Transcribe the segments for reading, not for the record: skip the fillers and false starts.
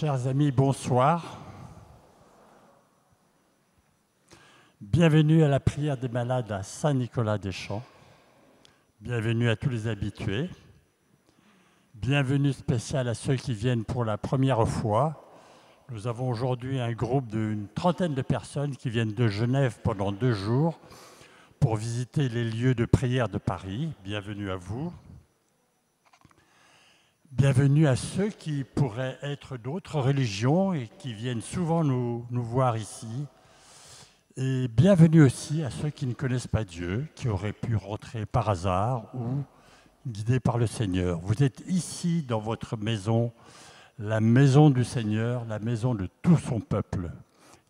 Chers amis, bonsoir. Bienvenue à la prière des malades à Saint-Nicolas-des-Champs. Bienvenue à tous les habitués. Bienvenue spéciale à ceux qui viennent pour la première fois. Nous avons aujourd'hui un groupe d'une trentaine de personnes qui viennent de Genève pendant 2 jours pour visiter les lieux de prière de Paris. Bienvenue à vous. Bienvenue à ceux qui pourraient être d'autres religions et qui viennent souvent nous voir ici. Et bienvenue aussi à ceux qui ne connaissent pas Dieu, qui auraient pu rentrer par hasard ou guidés par le Seigneur. Vous êtes ici dans votre maison, la maison du Seigneur, la maison de tout son peuple.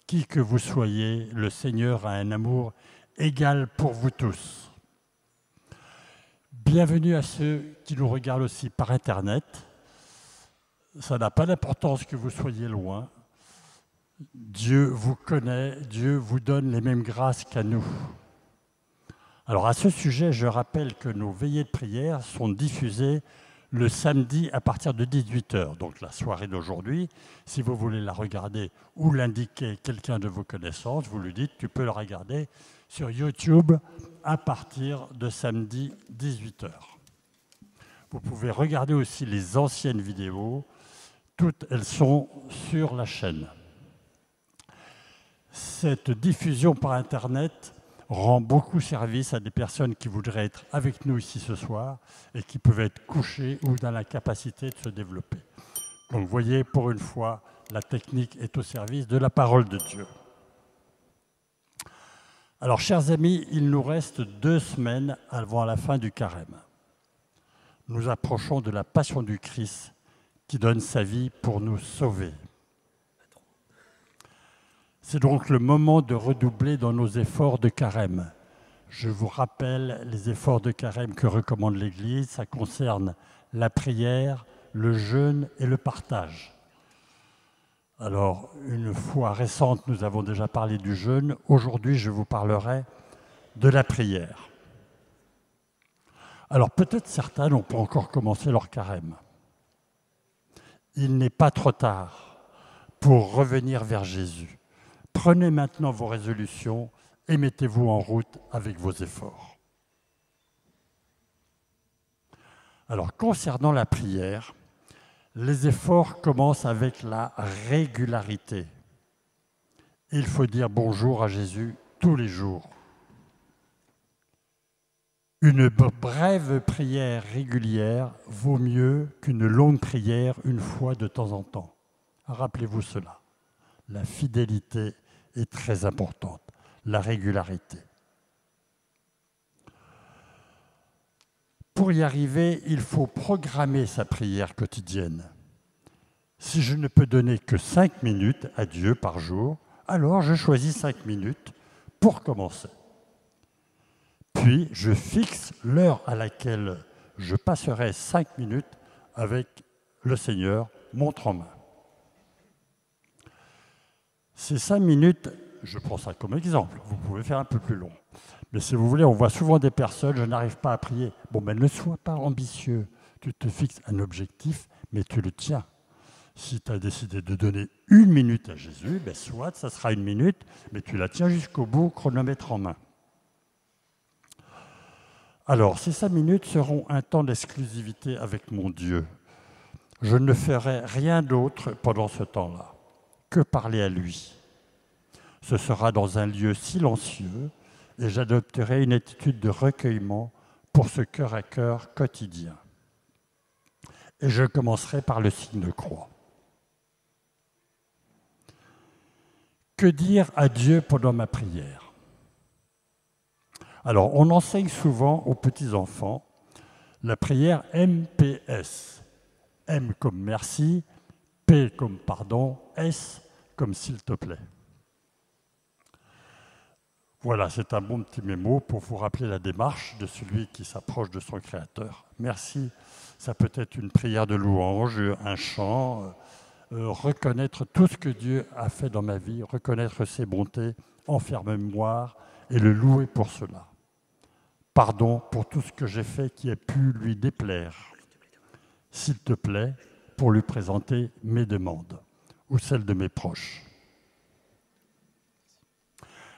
Qui que vous soyez, le Seigneur a un amour égal pour vous tous. Bienvenue à ceux qui nous regardent aussi par Internet. Ça n'a pas d'importance que vous soyez loin. Dieu vous connaît, Dieu vous donne les mêmes grâces qu'à nous. Alors à ce sujet, je rappelle que nos veillées de prière sont diffusées le samedi à partir de 18h, donc la soirée d'aujourd'hui. Si vous voulez la regarder ou l'indiquer quelqu'un de vos connaissances, vous lui dites, tu peux le regarder sur YouTube à partir de samedi 18h. Vous pouvez regarder aussi les anciennes vidéos, toutes elles sont sur la chaîne. Cette diffusion par Internet rend beaucoup service à des personnes qui voudraient être avec nous ici ce soir et qui peuvent être couchées ou dans la capacité de se développer. Donc vous voyez, pour une fois, la technique est au service de la parole de Dieu. Alors, chers amis, il nous reste 2 semaines avant la fin du carême. Nous approchons de la passion du Christ qui donne sa vie pour nous sauver. C'est donc le moment de redoubler dans nos efforts de carême. Je vous rappelle les efforts de carême que recommande l'Église. Ça concerne la prière, le jeûne et le partage. Alors, une fois récente, nous avons déjà parlé du jeûne. Aujourd'hui, je vous parlerai de la prière. Alors, peut-être certains n'ont pas encore commencé leur carême. Il n'est pas trop tard pour revenir vers Jésus. Prenez maintenant vos résolutions et mettez-vous en route avec vos efforts. Alors, concernant la prière, les efforts commencent avec la régularité. Il faut dire bonjour à Jésus tous les jours. Une brève prière régulière vaut mieux qu'une longue prière une fois de temps en temps. Rappelez-vous cela. La fidélité est très importante, la régularité. Pour y arriver, il faut programmer sa prière quotidienne. Si je ne peux donner que 5 minutes à Dieu par jour, alors je choisis 5 minutes pour commencer. Puis, je fixe l'heure à laquelle je passerai 5 minutes avec le Seigneur, montre en main. Ces 5 minutes, je prends ça comme exemple, vous pouvez faire un peu plus long. Mais si vous voulez, on voit souvent des personnes, je n'arrive pas à prier. Bon, mais ne sois pas ambitieux. Tu te fixes un objectif, mais tu le tiens. Si tu as décidé de donner 1 minute à Jésus, ben soit ça sera 1 minute, mais tu la tiens jusqu'au bout, chronomètre en main. Alors, ces 5 minutes seront un temps d'exclusivité avec mon Dieu. Je ne ferai rien d'autre pendant ce temps-là que parler à lui. Ce sera dans un lieu silencieux et j'adopterai une attitude de recueillement pour ce cœur à cœur quotidien. Et je commencerai par le signe de croix. Que dire à Dieu pendant ma prière ? Alors, on enseigne souvent aux petits-enfants la prière MPS. M comme merci, P comme pardon, S comme s'il te plaît. Voilà, c'est un bon petit mémo pour vous rappeler la démarche de celui qui s'approche de son Créateur. Merci, ça peut être une prière de louange, un chant, reconnaître tout ce que Dieu a fait dans ma vie, reconnaître ses bontés, en faire mémoire et le louer pour cela. Pardon pour tout ce que j'ai fait qui a pu lui déplaire. S'il te plaît, pour lui présenter mes demandes. ou celle de mes proches.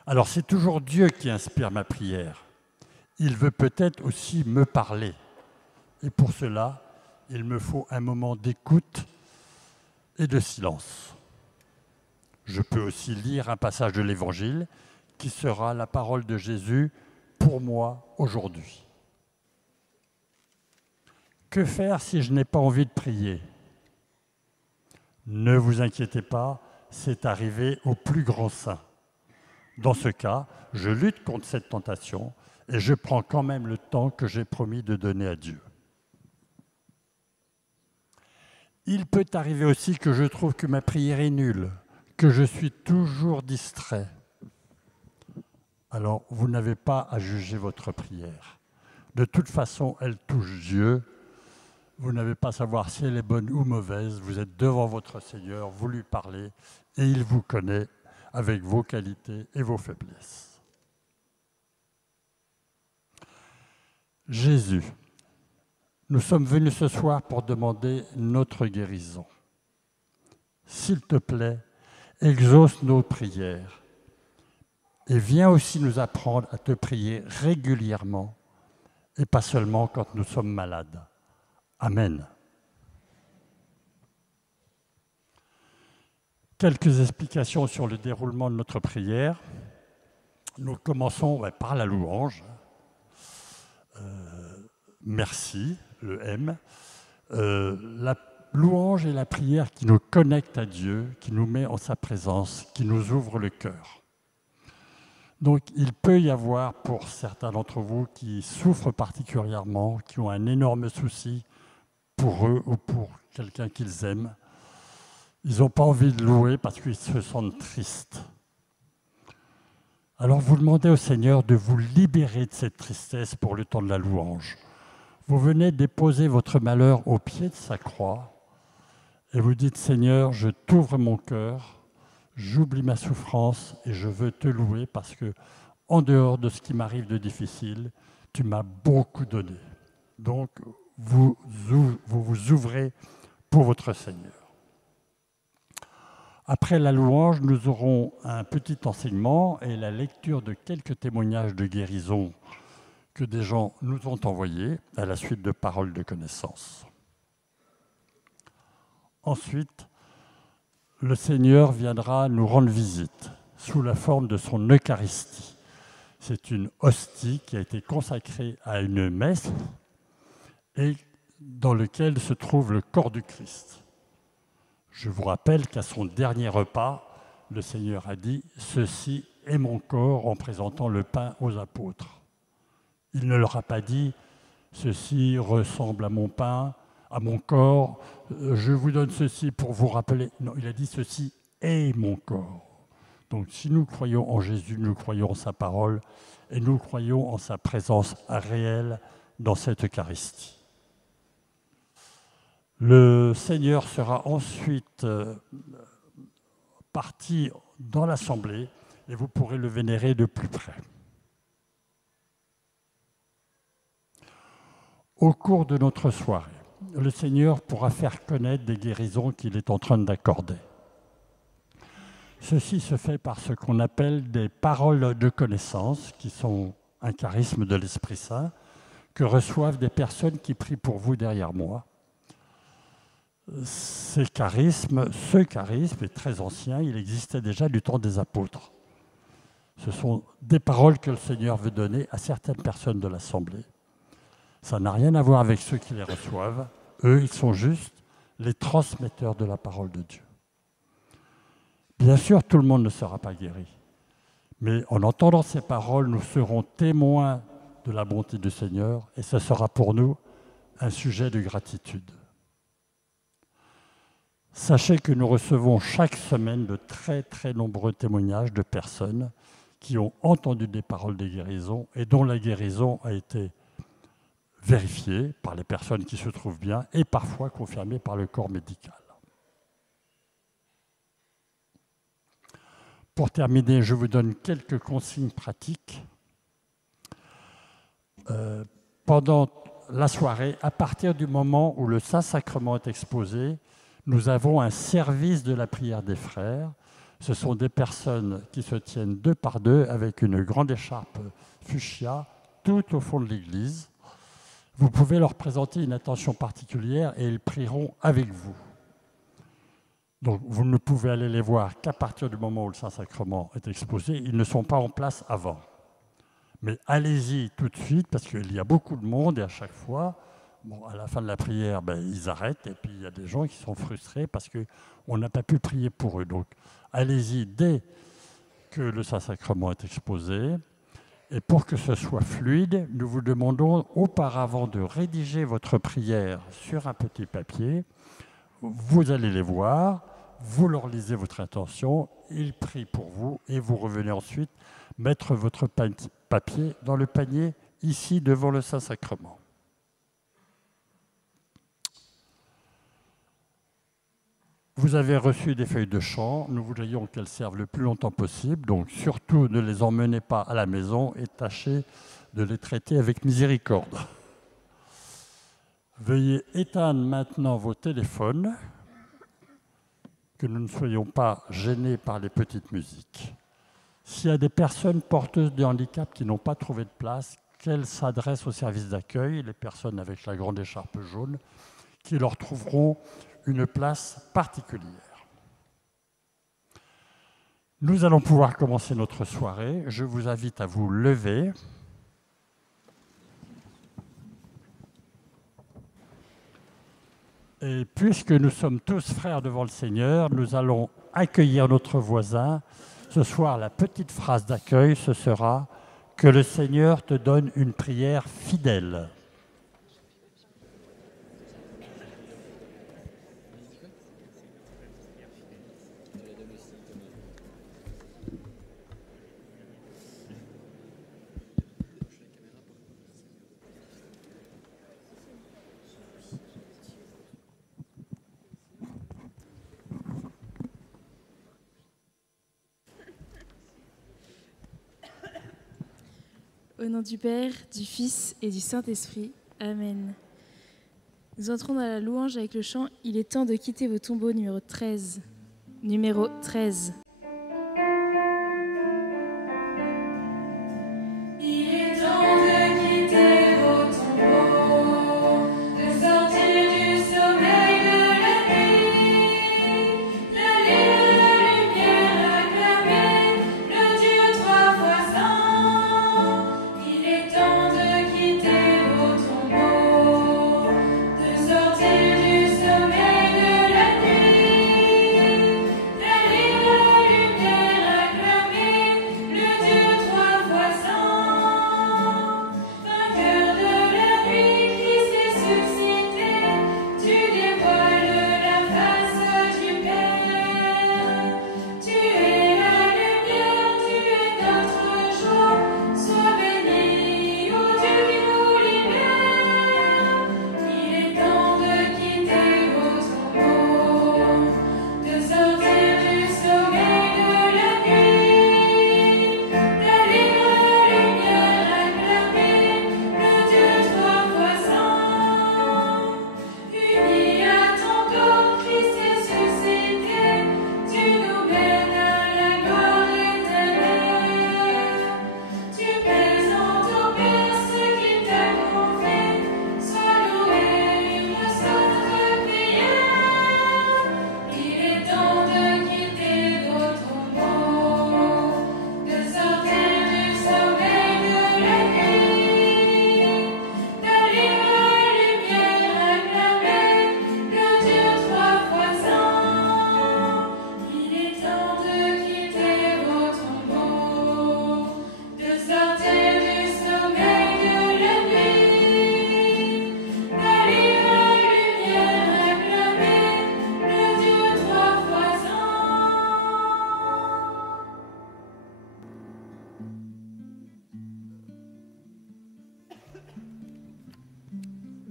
Alors c'est toujours Dieu qui inspire ma prière. Il veut peut-être aussi me parler. Et pour cela, il me faut un moment d'écoute et de silence. Je peux aussi lire un passage de l'Évangile qui sera la parole de Jésus pour moi aujourd'hui. Que faire si je n'ai pas envie de prier ? Ne vous inquiétez pas, c'est arrivé au plus grand saint. Dans ce cas, je lutte contre cette tentation et je prends quand même le temps que j'ai promis de donner à Dieu. Il peut arriver aussi que je trouve que ma prière est nulle, que je suis toujours distrait. Alors, vous n'avez pas à juger votre prière. De toute façon, elle touche Dieu. Vous n'avez pas à savoir si elle est bonne ou mauvaise. Vous êtes devant votre Seigneur, vous lui parlez et il vous connaît avec vos qualités et vos faiblesses. Jésus, nous sommes venus ce soir pour demander notre guérison. S'il te plaît, exauce nos prières et viens aussi nous apprendre à te prier régulièrement et pas seulement quand nous sommes malades. Amen. Quelques explications sur le déroulement de notre prière. Nous commençons par la louange. Merci, le M. La louange est la prière qui nous connecte à Dieu, qui nous met en sa présence, qui nous ouvre le cœur. Donc il peut y avoir pour certains d'entre vous qui souffrent particulièrement, qui ont un énorme souci pour eux ou pour quelqu'un qu'ils aiment. Ils n'ont pas envie de louer parce qu'ils se sentent tristes. Alors vous demandez au Seigneur de vous libérer de cette tristesse pour le temps de la louange. Vous venez déposer votre malheur au pied de sa croix et vous dites « Seigneur, je t'ouvre mon cœur, j'oublie ma souffrance et je veux te louer parce que en dehors de ce qui m'arrive de difficile, tu m'as beaucoup donné. » Donc vous vous ouvrez pour votre Seigneur. Après la louange, nous aurons un petit enseignement et la lecture de quelques témoignages de guérison que des gens nous ont envoyés à la suite de paroles de connaissance. Ensuite, le Seigneur viendra nous rendre visite sous la forme de son Eucharistie. C'est une hostie qui a été consacrée à une messe et dans lequel se trouve le corps du Christ. Je vous rappelle qu'à son dernier repas, le Seigneur a dit « Ceci est mon corps » en présentant le pain aux apôtres. Il ne leur a pas dit « Ceci ressemble à mon pain, à mon corps, je vous donne ceci pour vous rappeler ». Non, il a dit « Ceci est mon corps ». Donc si nous croyons en Jésus, nous croyons en sa parole et nous croyons en sa présence réelle dans cette Eucharistie. Le Seigneur sera ensuite parti dans l'assemblée et vous pourrez le vénérer de plus près. Au cours de notre soirée, le Seigneur pourra faire connaître des guérisons qu'il est en train d'accorder. Ceci se fait par ce qu'on appelle des paroles de connaissance, qui sont un charisme de l'Esprit Saint, que reçoivent des personnes qui prient pour vous derrière moi. Ce charisme est très ancien, il existait déjà du temps des apôtres. Ce sont des paroles que le Seigneur veut donner à certaines personnes de l'Assemblée. Ça n'a rien à voir avec ceux qui les reçoivent. Eux, ils sont juste les transmetteurs de la parole de Dieu. Bien sûr, tout le monde ne sera pas guéri. Mais en entendant ces paroles, nous serons témoins de la bonté du Seigneur et ce sera pour nous un sujet de gratitude. Sachez que nous recevons chaque semaine de très très nombreux témoignages de personnes qui ont entendu des paroles de guérison et dont la guérison a été vérifiée par les personnes qui se trouvent bien et parfois confirmée par le corps médical. Pour terminer, je vous donne quelques consignes pratiques. Pendant la soirée, à partir du moment où le Saint-Sacrement est exposé, Nous avons un service de la prière des frères. Ce sont des personnes qui se tiennent deux par deux avec une grande écharpe fuchsia tout au fond de l'église. Vous pouvez leur présenter une attention particulière et ils prieront avec vous. Donc vous ne pouvez aller les voir qu'à partir du moment où le Saint-Sacrement est exposé. Ils ne sont pas en place avant. Mais allez-y tout de suite parce qu'il y a beaucoup de monde et à chaque fois, bon, à la fin de la prière, ils arrêtent et puis il y a des gens qui sont frustrés parce qu'on n'a pas pu prier pour eux. Donc allez-y dès que le Saint-Sacrement est exposé. Et pour que ce soit fluide, nous vous demandons auparavant de rédiger votre prière sur un petit papier. Vous allez les voir, vous leur lisez votre intention, ils prient pour vous et vous revenez ensuite mettre votre papier dans le panier ici devant le Saint-Sacrement. Vous avez reçu des feuilles de chant, nous voudrions qu'elles servent le plus longtemps possible, donc surtout ne les emmenez pas à la maison et tâchez de les traiter avec miséricorde. Veuillez éteindre maintenant vos téléphones, que nous ne soyons pas gênés par les petites musiques. S'il y a des personnes porteuses de handicap qui n'ont pas trouvé de place, qu'elles s'adressent au service d'accueil, les personnes avec la grande écharpe jaune, qui leur trouveront une place particulière. Nous allons pouvoir commencer notre soirée. Je vous invite à vous lever. Et puisque nous sommes tous frères devant le Seigneur, nous allons accueillir notre voisin. Ce soir, la petite phrase d'accueil, ce sera « Que le Seigneur te donne une prière fidèle ». Au nom du Père, du Fils et du Saint-Esprit. Amen. Nous entrons dans la louange avec le chant « Il est temps de quitter vos tombeaux » numéro 13. Numéro 13.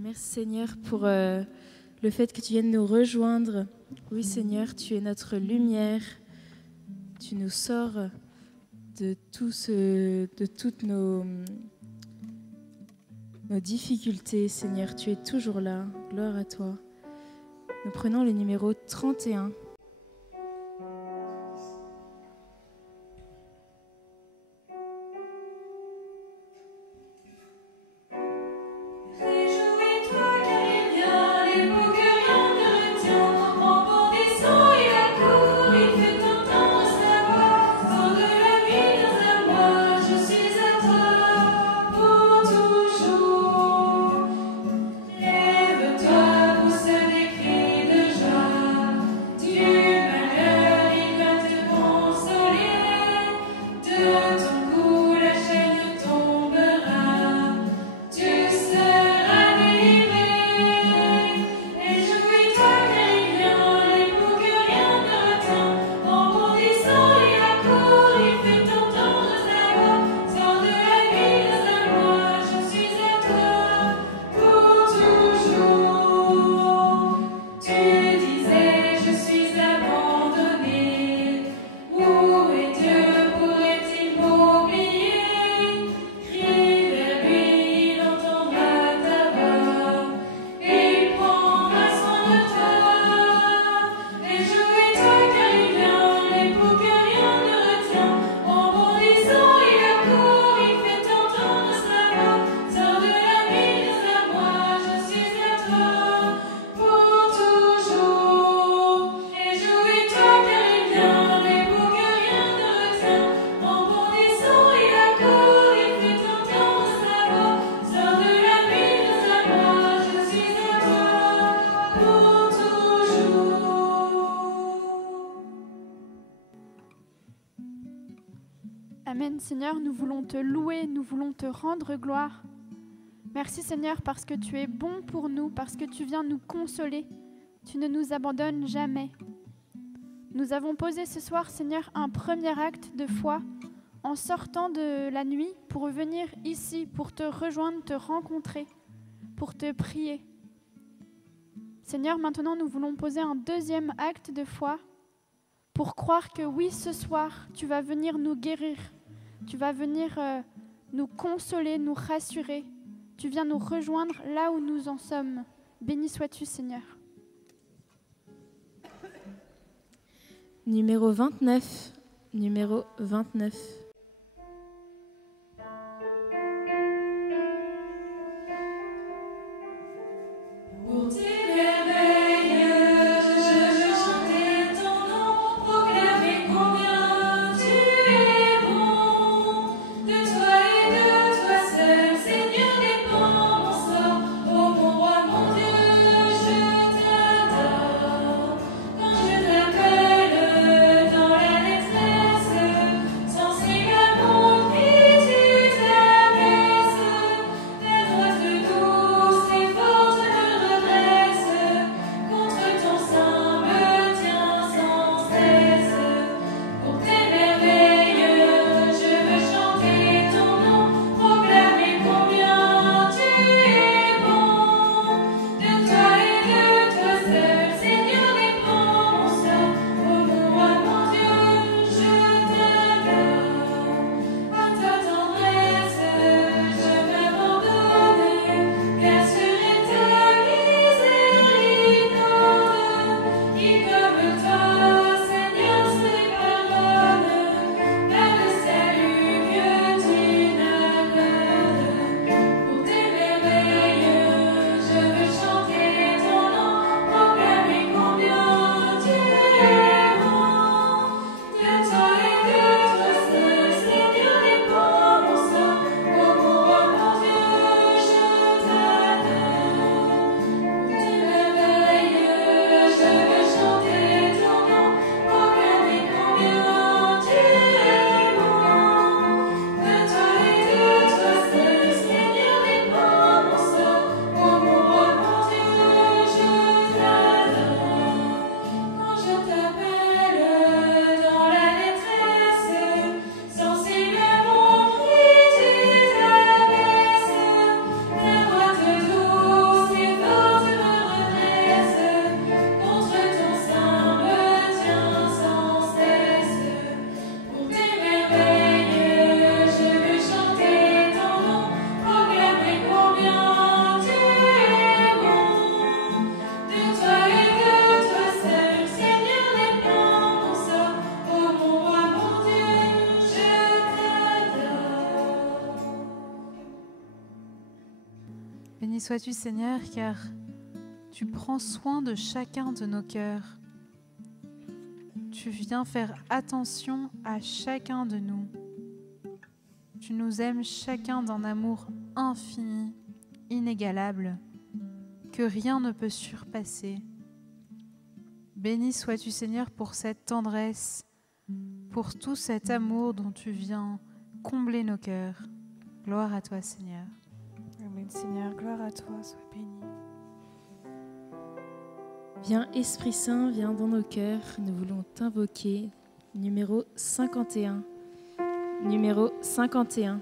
Merci Seigneur pour le fait que tu viennes nous rejoindre. Oui Seigneur, tu es notre lumière. Tu nous sors de toutes nos difficultés. Seigneur, tu es toujours là. Gloire à toi. Nous prenons le numéro 31. Amen, Seigneur, nous voulons te louer, nous voulons te rendre gloire. Merci, Seigneur, parce que tu es bon pour nous, parce que tu viens nous consoler. Tu ne nous abandonnes jamais. Nous avons posé ce soir, Seigneur, un premier acte de foi en sortant de la nuit pour venir ici, pour te rejoindre, te rencontrer, pour te prier. Seigneur, maintenant, nous voulons poser un deuxième acte de foi pour croire que oui, ce soir, tu vas venir nous guérir. Tu vas venir nous consoler, nous rassurer. Tu viens nous rejoindre là où nous en sommes. Béni sois-tu, Seigneur. Numéro 29. Numéro 29. Sans sois-tu, Seigneur, car tu prends soin de chacun de nos cœurs. Tu viens faire attention à chacun de nous. Tu nous aimes chacun d'un amour infini, inégalable, que rien ne peut surpasser. Béni sois-tu, Seigneur, pour cette tendresse, pour tout cet amour dont tu viens combler nos cœurs. Gloire à toi, Seigneur. Amen, Seigneur, gloire à toi, sois béni. Viens Esprit Saint, viens dans nos cœurs, nous voulons t'invoquer. Numéro 51. Numéro 51.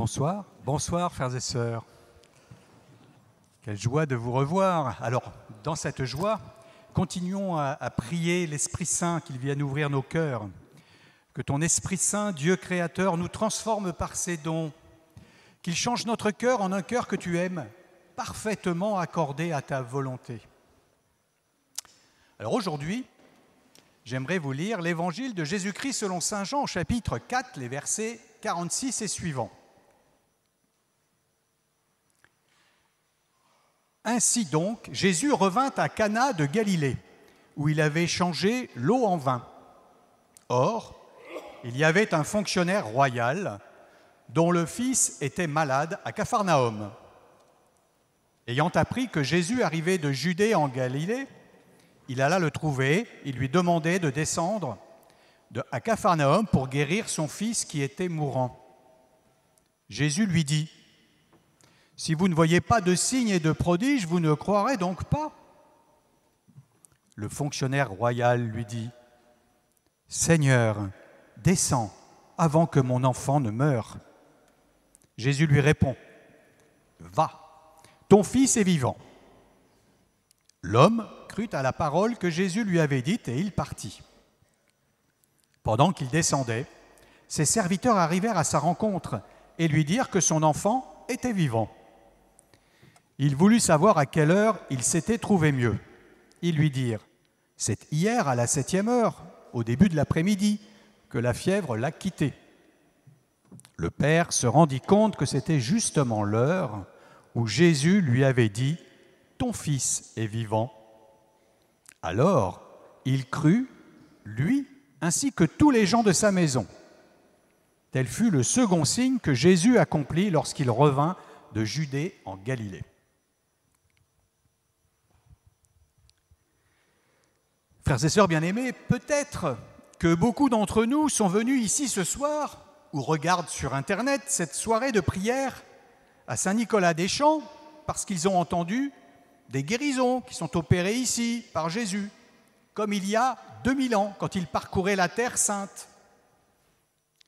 Bonsoir, bonsoir frères et sœurs. Quelle joie de vous revoir. Alors, dans cette joie, continuons à prier l'Esprit Saint qu'il vienne ouvrir nos cœurs. Que ton Esprit Saint, Dieu créateur, nous transforme par ses dons. Qu'il change notre cœur en un cœur que tu aimes, parfaitement accordé à ta volonté. Alors aujourd'hui, j'aimerais vous lire l'Évangile de Jésus-Christ selon saint Jean, chapitre 4, les versets 46 et suivants. Ainsi donc, Jésus revint à Cana de Galilée, où il avait changé l'eau en vin. Or, il y avait un fonctionnaire royal dont le fils était malade à Capharnaüm. Ayant appris que Jésus arrivait de Judée en Galilée, il alla le trouver, il lui demandait de descendre à Capharnaüm pour guérir son fils qui était mourant. Jésus lui dit, « Si vous ne voyez pas de signes et de prodiges, vous ne croirez donc pas ?» Le fonctionnaire royal lui dit, « Seigneur, descends avant que mon enfant ne meure. » Jésus lui répond, « Va, ton fils est vivant. » L'homme crut à la parole que Jésus lui avait dite et il partit. Pendant qu'il descendait, ses serviteurs arrivèrent à sa rencontre et lui dirent que son enfant était vivant. Il voulut savoir à quelle heure il s'était trouvé mieux. Ils lui dirent, « C'est hier à la 7e heure, au début de l'après-midi, que la fièvre l'a quitté. » Le père se rendit compte que c'était justement l'heure où Jésus lui avait dit, « Ton fils est vivant. » Alors, il crut, lui, ainsi que tous les gens de sa maison. Tel fut le second signe que Jésus accomplit lorsqu'il revint de Judée en Galilée. Frères et sœurs bien-aimés, peut-être que beaucoup d'entre nous sont venus ici ce soir ou regardent sur Internet cette soirée de prière à Saint-Nicolas-des-Champs parce qu'ils ont entendu des guérisons qui sont opérées ici par Jésus, comme il y a 2000 ans quand il parcourait la Terre sainte.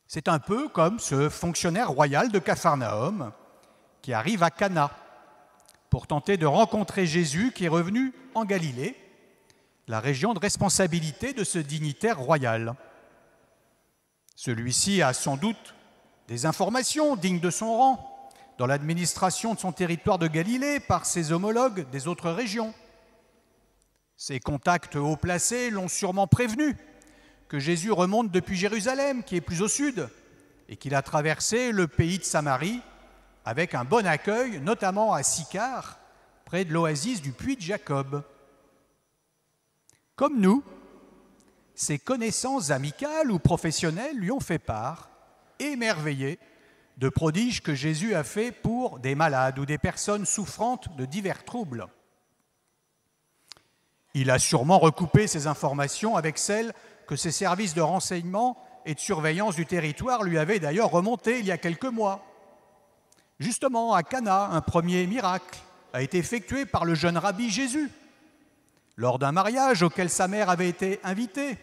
C'est un peu comme ce fonctionnaire royal de Capharnaüm qui arrive à Cana pour tenter de rencontrer Jésus qui est revenu en Galilée, la région de responsabilité de ce dignitaire royal. Celui-ci a sans doute des informations dignes de son rang dans l'administration de son territoire de Galilée par ses homologues des autres régions. Ses contacts haut placés l'ont sûrement prévenu que Jésus remonte depuis Jérusalem, qui est plus au sud, et qu'il a traversé le pays de Samarie avec un bon accueil, notamment à Sychar, près de l'oasis du puits de Jacob. Comme nous, ses connaissances amicales ou professionnelles lui ont fait part, émerveillées, de prodiges que Jésus a fait pour des malades ou des personnes souffrantes de divers troubles. Il a sûrement recoupé ces informations avec celles que ses services de renseignement et de surveillance du territoire lui avaient d'ailleurs remontées il y a quelques mois. Justement, à Cana, un premier miracle a été effectué par le jeune rabbi Jésus, lors d'un mariage auquel sa mère avait été invitée.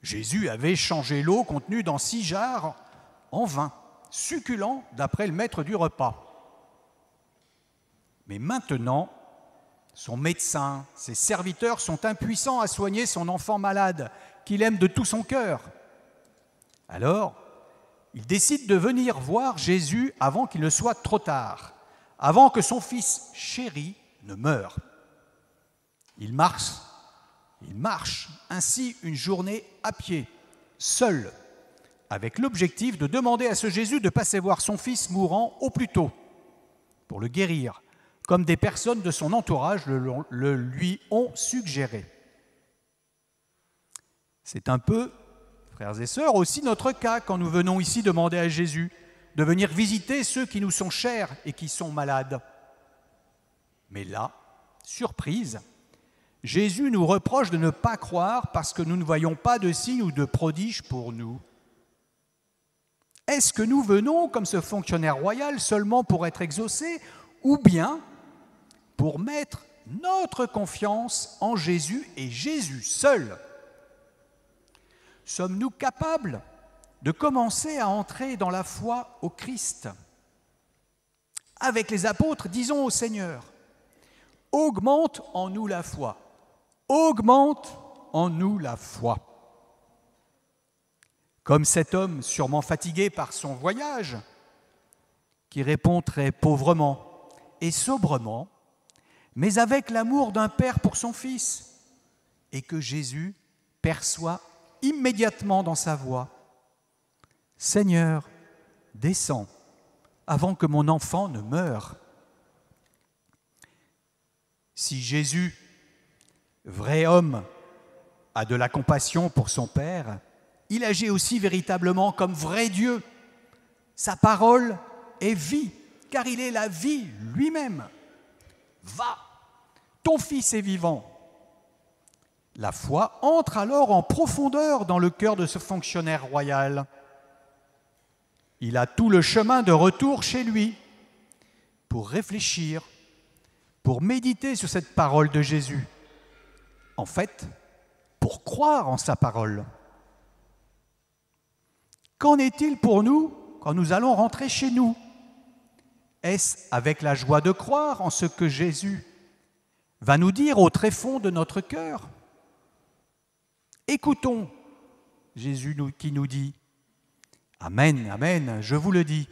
Jésus avait changé l'eau contenue dans 6 jarres en vin, succulent d'après le maître du repas. Mais maintenant, son médecin, ses serviteurs sont impuissants à soigner son enfant malade, qu'il aime de tout son cœur. Alors, il décide de venir voir Jésus avant qu'il ne soit trop tard, avant que son fils chéri ne meure. Il marche ainsi une journée à pied, seul, avec l'objectif de demander à ce Jésus de passer voir son fils mourant au plus tôt, pour le guérir, comme des personnes de son entourage le lui ont suggéré. C'est un peu, frères et sœurs, aussi notre cas quand nous venons ici demander à Jésus de venir visiter ceux qui nous sont chers et qui sont malades. Mais là, surprise, Jésus nous reproche de ne pas croire parce que nous ne voyons pas de signes ou de prodiges pour nous. Est-ce que nous venons, comme ce fonctionnaire royal, seulement pour être exaucés, ou bien pour mettre notre confiance en Jésus et Jésus seul? Sommes-nous capables de commencer à entrer dans la foi au Christ? Avec les apôtres, disons au Seigneur, « Augmente en nous la foi, augmente en nous la foi. » Comme cet homme sûrement fatigué par son voyage, qui répond très pauvrement et sobrement, mais avec l'amour d'un père pour son fils, et que Jésus perçoit immédiatement dans sa voix. « Seigneur, descends avant que mon enfant ne meure. » Si Jésus, vrai homme, a de la compassion pour son Père, il agit aussi véritablement comme vrai Dieu. Sa parole est vie, car il est la vie lui-même. Va, ton fils est vivant. La foi entre alors en profondeur dans le cœur de ce fonctionnaire royal. Il a tout le chemin de retour chez lui pour réfléchir, pour méditer sur cette parole de Jésus. En fait, pour croire en sa parole. Qu'en est-il pour nous quand nous allons rentrer chez nous? Est-ce avec la joie de croire en ce que Jésus va nous dire au tréfonds de notre cœur? Écoutons Jésus qui nous dit « Amen, amen, je vous le dis,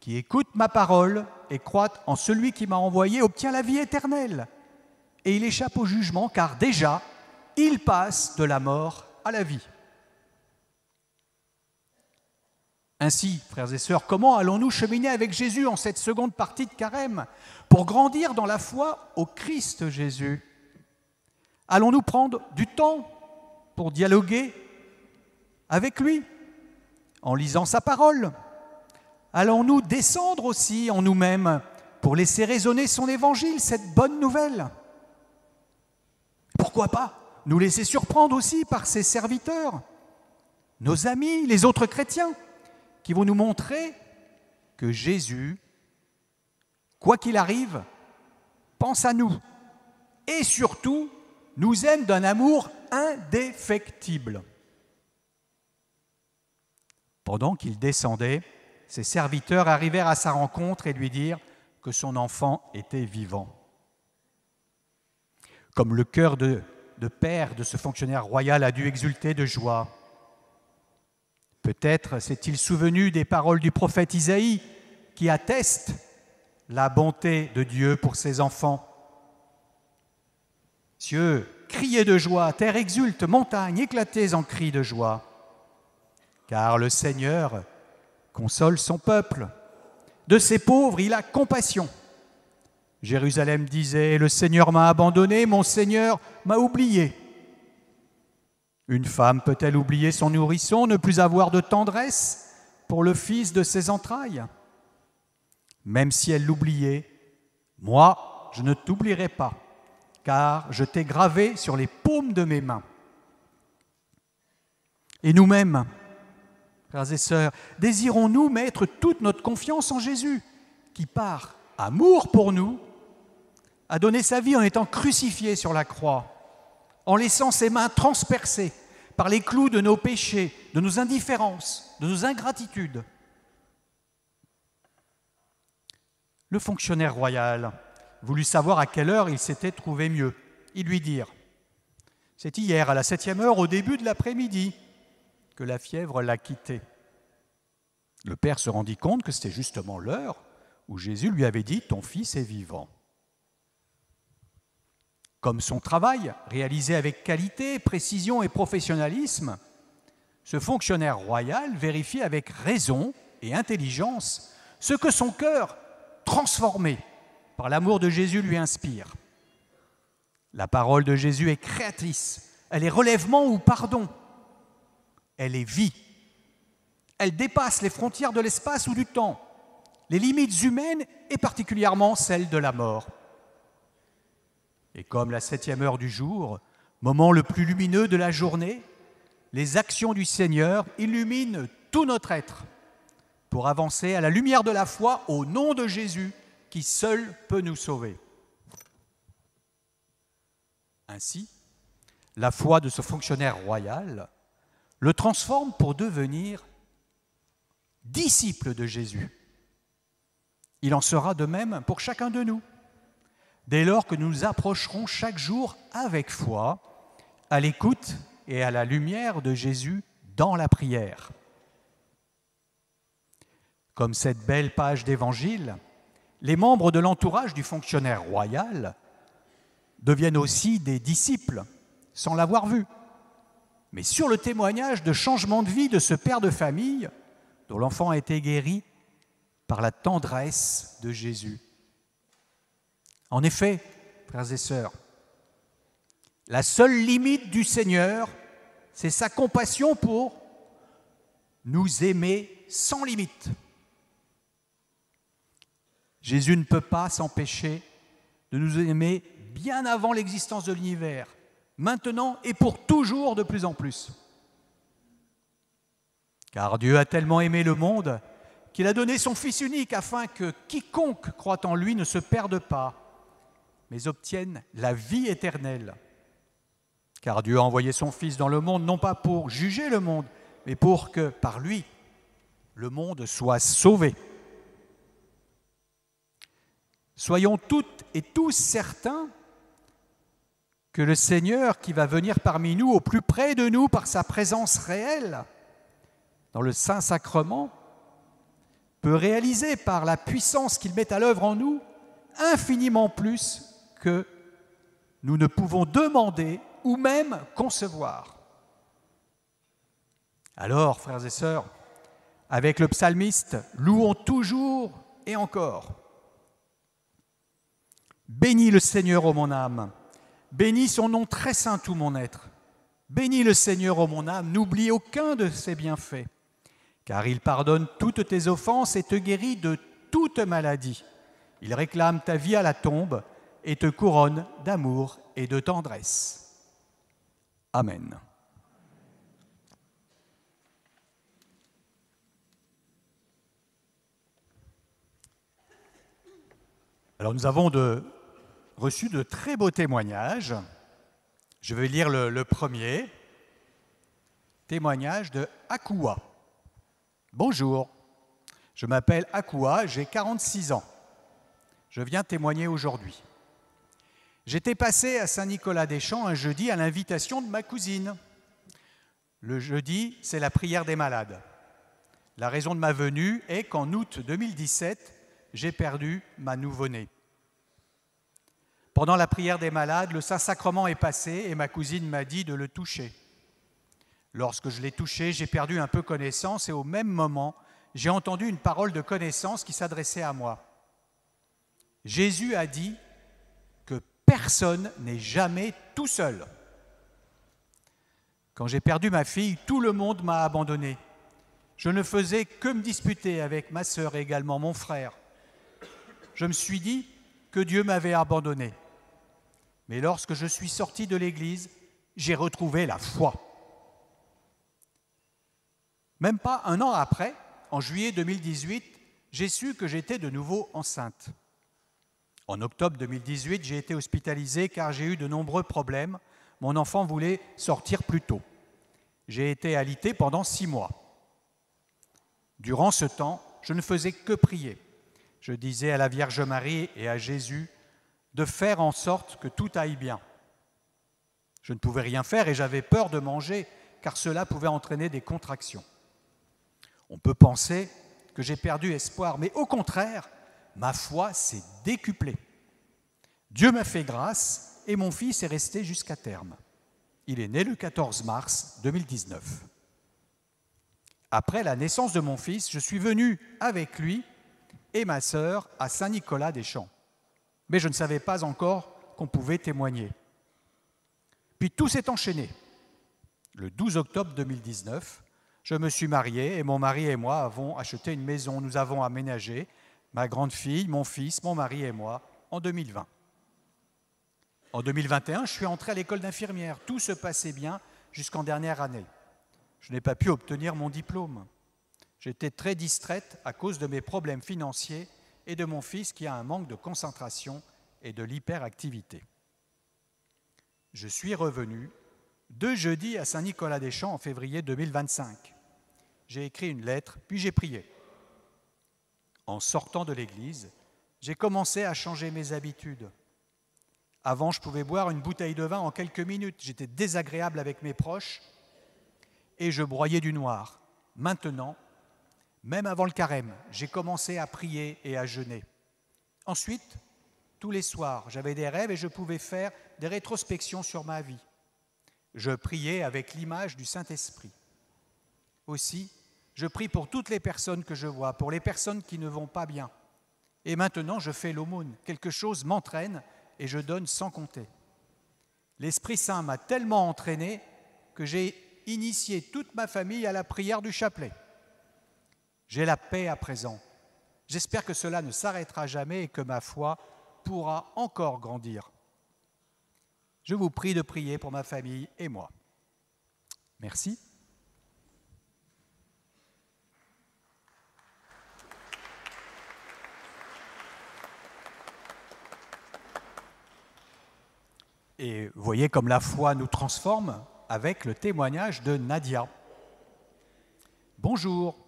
qui écoute ma parole et croit en celui qui m'a envoyé obtient la vie éternelle, et il échappe au jugement, car déjà, il passe de la mort à la vie. » Ainsi, frères et sœurs, comment allons-nous cheminer avec Jésus en cette seconde partie de Carême pour grandir dans la foi au Christ Jésus? Allons-nous prendre du temps pour dialoguer avec lui en lisant sa parole? Allons-nous descendre aussi en nous-mêmes pour laisser résonner son évangile, cette bonne nouvelle? Pourquoi pas nous laisser surprendre aussi par ses serviteurs, nos amis, les autres chrétiens, qui vont nous montrer que Jésus, quoi qu'il arrive, pense à nous et surtout nous aime d'un amour indéfectible. Pendant qu'il descendait, ses serviteurs arrivèrent à sa rencontre et lui dirent que son enfant était vivant. Comme le cœur de père de ce fonctionnaire royal a dû exulter de joie. Peut-être s'est-il souvenu des paroles du prophète Isaïe qui attestent la bonté de Dieu pour ses enfants. Cieux, criez de joie, terre exulte, montagne, éclatez en cris de joie. Car le Seigneur console son peuple. De ses pauvres, il a compassion. Jérusalem disait, le Seigneur m'a abandonné, mon Seigneur m'a oublié. Une femme peut-elle oublier son nourrisson, ne plus avoir de tendresse pour le fils de ses entrailles? Même si elle l'oubliait, moi, je ne t'oublierai pas, car je t'ai gravé sur les paumes de mes mains. Et nous-mêmes, frères et sœurs, désirons-nous mettre toute notre confiance en Jésus, qui par amour pour nous, a donné sa vie en étant crucifié sur la croix, en laissant ses mains transpercées par les clous de nos péchés, de nos indifférences, de nos ingratitudes. Le fonctionnaire royal voulut savoir à quelle heure il s'était trouvé mieux. Ils lui dirent, « C'est hier, à la 7e heure, au début de l'après-midi, que la fièvre l'a quitté. » Le père se rendit compte que c'était justement l'heure où Jésus lui avait dit « Ton fils est vivant ». Comme son travail, réalisé avec qualité, précision et professionnalisme, ce fonctionnaire royal vérifie avec raison et intelligence ce que son cœur, transformé par l'amour de Jésus, lui inspire. La parole de Jésus est créatrice, elle est relèvement ou pardon, elle est vie. Elle dépasse les frontières de l'espace ou du temps, les limites humaines et particulièrement celles de la mort. Et comme la 7e heure du jour, moment le plus lumineux de la journée, les actions du Seigneur illuminent tout notre être pour avancer à la lumière de la foi au nom de Jésus qui seul peut nous sauver. Ainsi, la foi de ce fonctionnaire royal le transforme pour devenir disciple de Jésus. Il en sera de même pour chacun de nous, dès lors que nous nous approcherons chaque jour avec foi, à l'écoute et à la lumière de Jésus dans la prière. Comme cette belle page d'évangile, les membres de l'entourage du fonctionnaire royal deviennent aussi des disciples, sans l'avoir vu. Mais sur le témoignage de changement de vie de ce père de famille, dont l'enfant a été guéri par la tendresse de Jésus. En effet, frères et sœurs, la seule limite du Seigneur, c'est sa compassion pour nous aimer sans limite. Jésus ne peut pas s'empêcher de nous aimer bien avant l'existence de l'univers, maintenant et pour toujours de plus en plus. Car Dieu a tellement aimé le monde qu'il a donné son Fils unique afin que quiconque croit en lui ne se perde pas, mais obtienne la vie éternelle. Car Dieu a envoyé son Fils dans le monde, non pas pour juger le monde, mais pour que, par lui, le monde soit sauvé. Soyons toutes et tous certains que le Seigneur qui va venir parmi nous, au plus près de nous par sa présence réelle, dans le Saint-Sacrement, peut réaliser par la puissance qu'il met à l'œuvre en nous infiniment plus que nous ne pouvons demander ou même concevoir. Alors, frères et sœurs, avec le psalmiste, louons toujours et encore. Bénis le Seigneur, ô mon âme, bénis son nom très saint, tout mon être. Bénis le Seigneur, ô mon âme, n'oublie aucun de ses bienfaits, car il pardonne toutes tes offenses et te guérit de toute maladie. Il réclame ta vie à la tombe et te couronne d'amour et de tendresse. Amen. Alors nous avons reçu de très beaux témoignages. Je vais lire le premier. Témoignage de Akua. Bonjour, je m'appelle Akua, j'ai 46 ans. Je viens témoigner aujourd'hui. J'étais passé à Saint-Nicolas-des-Champs un jeudi à l'invitation de ma cousine. Le jeudi, c'est la prière des malades. La raison de ma venue est qu'en août 2017, j'ai perdu ma nouveau-née. Pendant la prière des malades, le Saint-Sacrement est passé et ma cousine m'a dit de le toucher. Lorsque je l'ai touché, j'ai perdu un peu connaissance et au même moment, j'ai entendu une parole de connaissance qui s'adressait à moi. Jésus a dit que personne n'est jamais tout seul. Quand j'ai perdu ma fille, tout le monde m'a abandonné. Je ne faisais que me disputer avec ma sœur et également mon frère. Je me suis dit que Dieu m'avait abandonné. Mais lorsque je suis sorti de l'église, j'ai retrouvé la foi. Même pas un an après, en juillet 2018, j'ai su que j'étais de nouveau enceinte. En octobre 2018, j'ai été hospitalisée car j'ai eu de nombreux problèmes. Mon enfant voulait sortir plus tôt. J'ai été alitée pendant 6 mois. Durant ce temps, je ne faisais que prier. Je disais à la Vierge Marie et à Jésus de faire en sorte que tout aille bien. Je ne pouvais rien faire et j'avais peur de manger car cela pouvait entraîner des contractions. On peut penser que j'ai perdu espoir, mais au contraire, ma foi s'est décuplée. Dieu m'a fait grâce et mon fils est resté jusqu'à terme. Il est né le 14 mars 2019. Après la naissance de mon fils, je suis venu avec lui et ma sœur à Saint-Nicolas-des-Champs. Mais je ne savais pas encore qu'on pouvait témoigner. Puis tout s'est enchaîné. Le 12 octobre 2019, je me suis marié et mon mari et moi avons acheté une maison. Nous avons aménagé, ma grande fille, mon fils, mon mari et moi, en 2020. En 2021, je suis entré à l'école d'infirmière. Tout se passait bien jusqu'en dernière année. Je n'ai pas pu obtenir mon diplôme. J'étais très distraite à cause de mes problèmes financiers et de mon fils qui a un manque de concentration et de l'hyperactivité. Je suis revenu 2 jeudis à Saint-Nicolas-des-Champs en février 2025. J'ai écrit une lettre, puis j'ai prié. En sortant de l'église, j'ai commencé à changer mes habitudes. Avant, je pouvais boire une bouteille de vin en quelques minutes. J'étais désagréable avec mes proches et je broyais du noir. Maintenant, même avant le carême, j'ai commencé à prier et à jeûner. Ensuite, tous les soirs, j'avais des rêves et je pouvais faire des rétrospections sur ma vie. Je priais avec l'image du Saint-Esprit. Aussi, je prie pour toutes les personnes que je vois, pour les personnes qui ne vont pas bien. Et maintenant, je fais l'aumône. Quelque chose m'entraîne et je donne sans compter. L'Esprit Saint m'a tellement entraîné que j'ai initié toute ma famille à la prière du chapelet. J'ai la paix à présent. J'espère que cela ne s'arrêtera jamais et que ma foi pourra encore grandir. Je vous prie de prier pour ma famille et moi. Merci. Et vous voyez comme la foi nous transforme avec le témoignage de Nadia. Bonjour,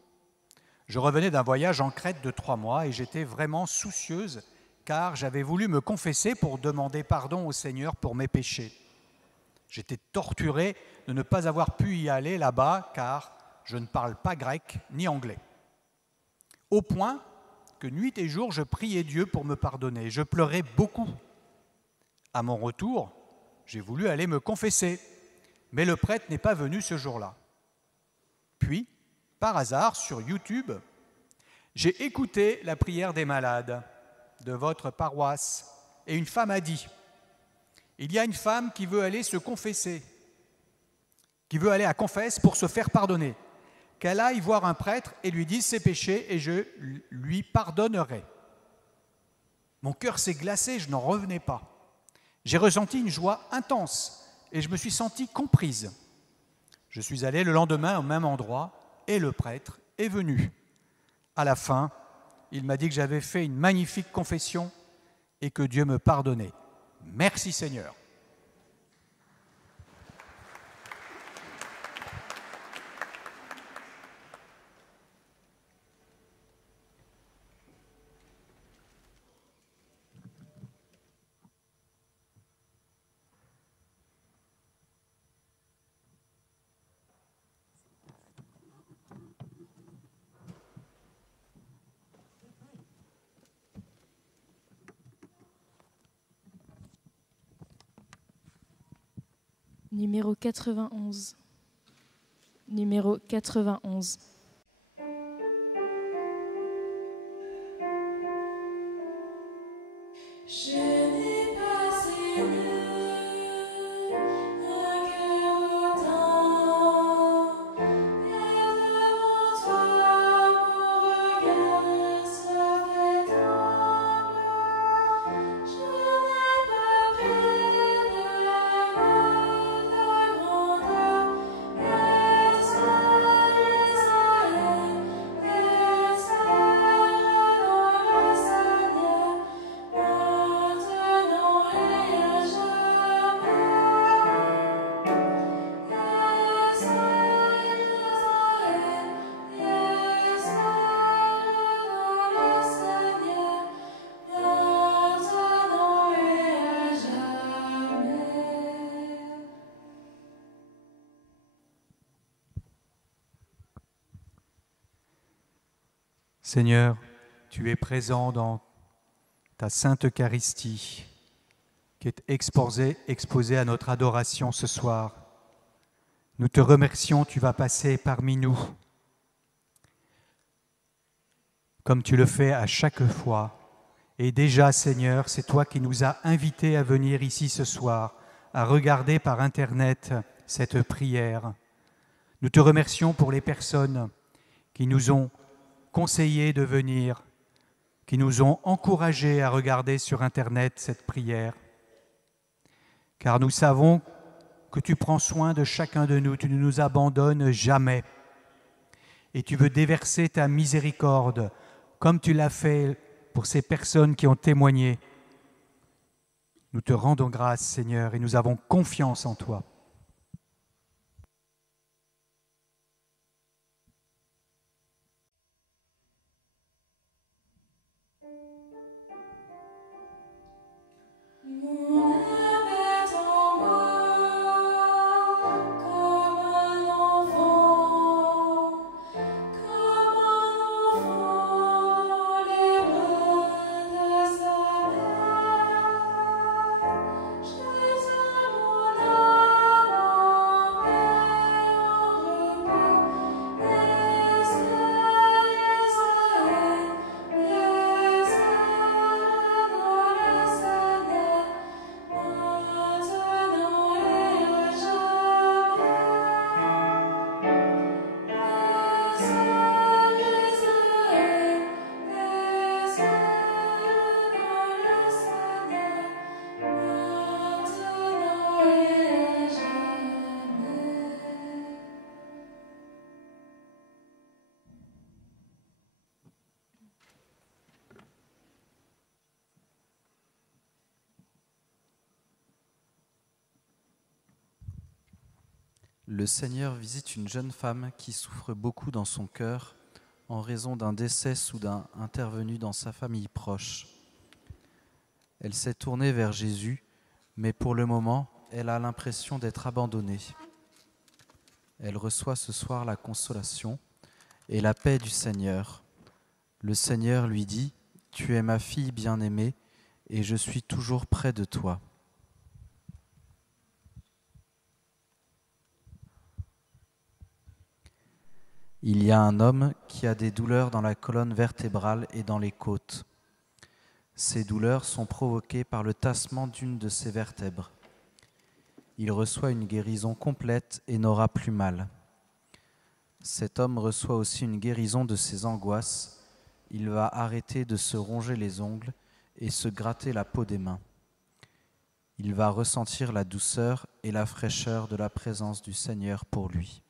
je revenais d'un voyage en Crète de 3 mois et j'étais vraiment soucieuse car j'avais voulu me confesser pour demander pardon au Seigneur pour mes péchés. J'étais torturée de ne pas avoir pu y aller là-bas car je ne parle pas grec ni anglais. Au point que nuit et jour, je priais Dieu pour me pardonner. Je pleurais beaucoup. À mon retour, j'ai voulu aller me confesser, mais le prêtre n'est pas venu ce jour-là. Puis, par hasard, sur YouTube, j'ai écouté la prière des malades de votre paroisse et une femme a dit « Il y a une femme qui veut aller se confesser, qui veut aller à confesse pour se faire pardonner, qu'elle aille voir un prêtre et lui dise ses péchés et je lui pardonnerai. » Mon cœur s'est glacé, je n'en revenais pas. J'ai ressenti une joie intense et je me suis sentie comprise. Je suis allé le lendemain au même endroit et le prêtre est venu. À la fin, il m'a dit que j'avais fait une magnifique confession et que Dieu me pardonnait. Merci Seigneur. Numéro 91. Numéro 91. Je n'ai pas aimé un cœur autant, et devant toi mon regard se fait humble. Je n'ai pas pris de ta grandeur, Israël, dans le Seigneur. Maintenant et à jamais, Seigneur, tu es présent dans ta Sainte Eucharistie qui est exposée à notre adoration ce soir. Nous te remercions, tu vas passer parmi nous, comme tu le fais à chaque fois. Et déjà, Seigneur, c'est toi qui nous as invités à venir ici ce soir, à regarder par Internet cette prière. Nous te remercions pour les personnes qui nous ont conseillé de venir, qui nous ont encouragés à regarder sur Internet cette prière. Car nous savons que tu prends soin de chacun de nous, tu ne nous abandonnes jamais. Et tu veux déverser ta miséricorde, comme tu l'as fait pour ces personnes qui ont témoigné. Nous te rendons grâce, Seigneur, et nous avons confiance en toi. mon âme est en moi, comme un enfant dans les bras de sa mère. Je tiens mon âme en paix, en repos. Israël, Israël, dans le Seigneur. Le Seigneur visite une jeune femme qui souffre beaucoup dans son cœur en raison d'un décès soudain intervenu dans sa famille proche. Elle s'est tournée vers Jésus, mais pour le moment, elle a l'impression d'être abandonnée. Elle reçoit ce soir la consolation et la paix du Seigneur. Le Seigneur lui dit : « Tu es ma fille bien-aimée et je suis toujours près de toi. » Il y a un homme qui a des douleurs dans la colonne vertébrale et dans les côtes. Ces douleurs sont provoquées par le tassement d'une de ses vertèbres. Il reçoit une guérison complète et n'aura plus mal. Cet homme reçoit aussi une guérison de ses angoisses. Il va arrêter de se ronger les ongles et se gratter la peau des mains. Il va ressentir la douceur et la fraîcheur de la présence du Seigneur pour lui.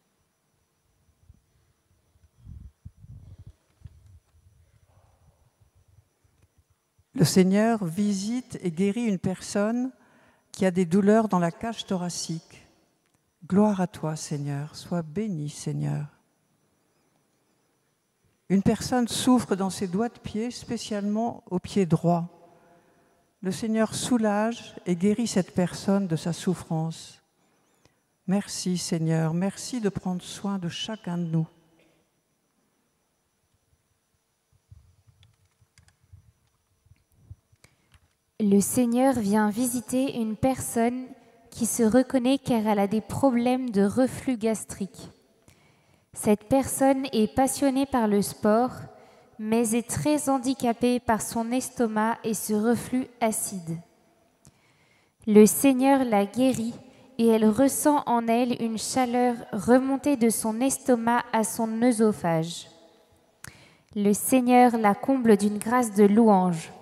Le Seigneur visite et guérit une personne qui a des douleurs dans la cage thoracique. Gloire à toi, Seigneur. Sois béni, Seigneur. Une personne souffre dans ses doigts de pied, spécialement au pied droit. Le Seigneur soulage et guérit cette personne de sa souffrance. Merci, Seigneur. Merci de prendre soin de chacun de nous. Le Seigneur vient visiter une personne qui se reconnaît car elle a des problèmes de reflux gastrique. Cette personne est passionnée par le sport, mais est très handicapée par son estomac et ce reflux acide. Le Seigneur la guérit et elle ressent en elle une chaleur remontée de son estomac à son œsophage. Le Seigneur la comble d'une grâce de louange.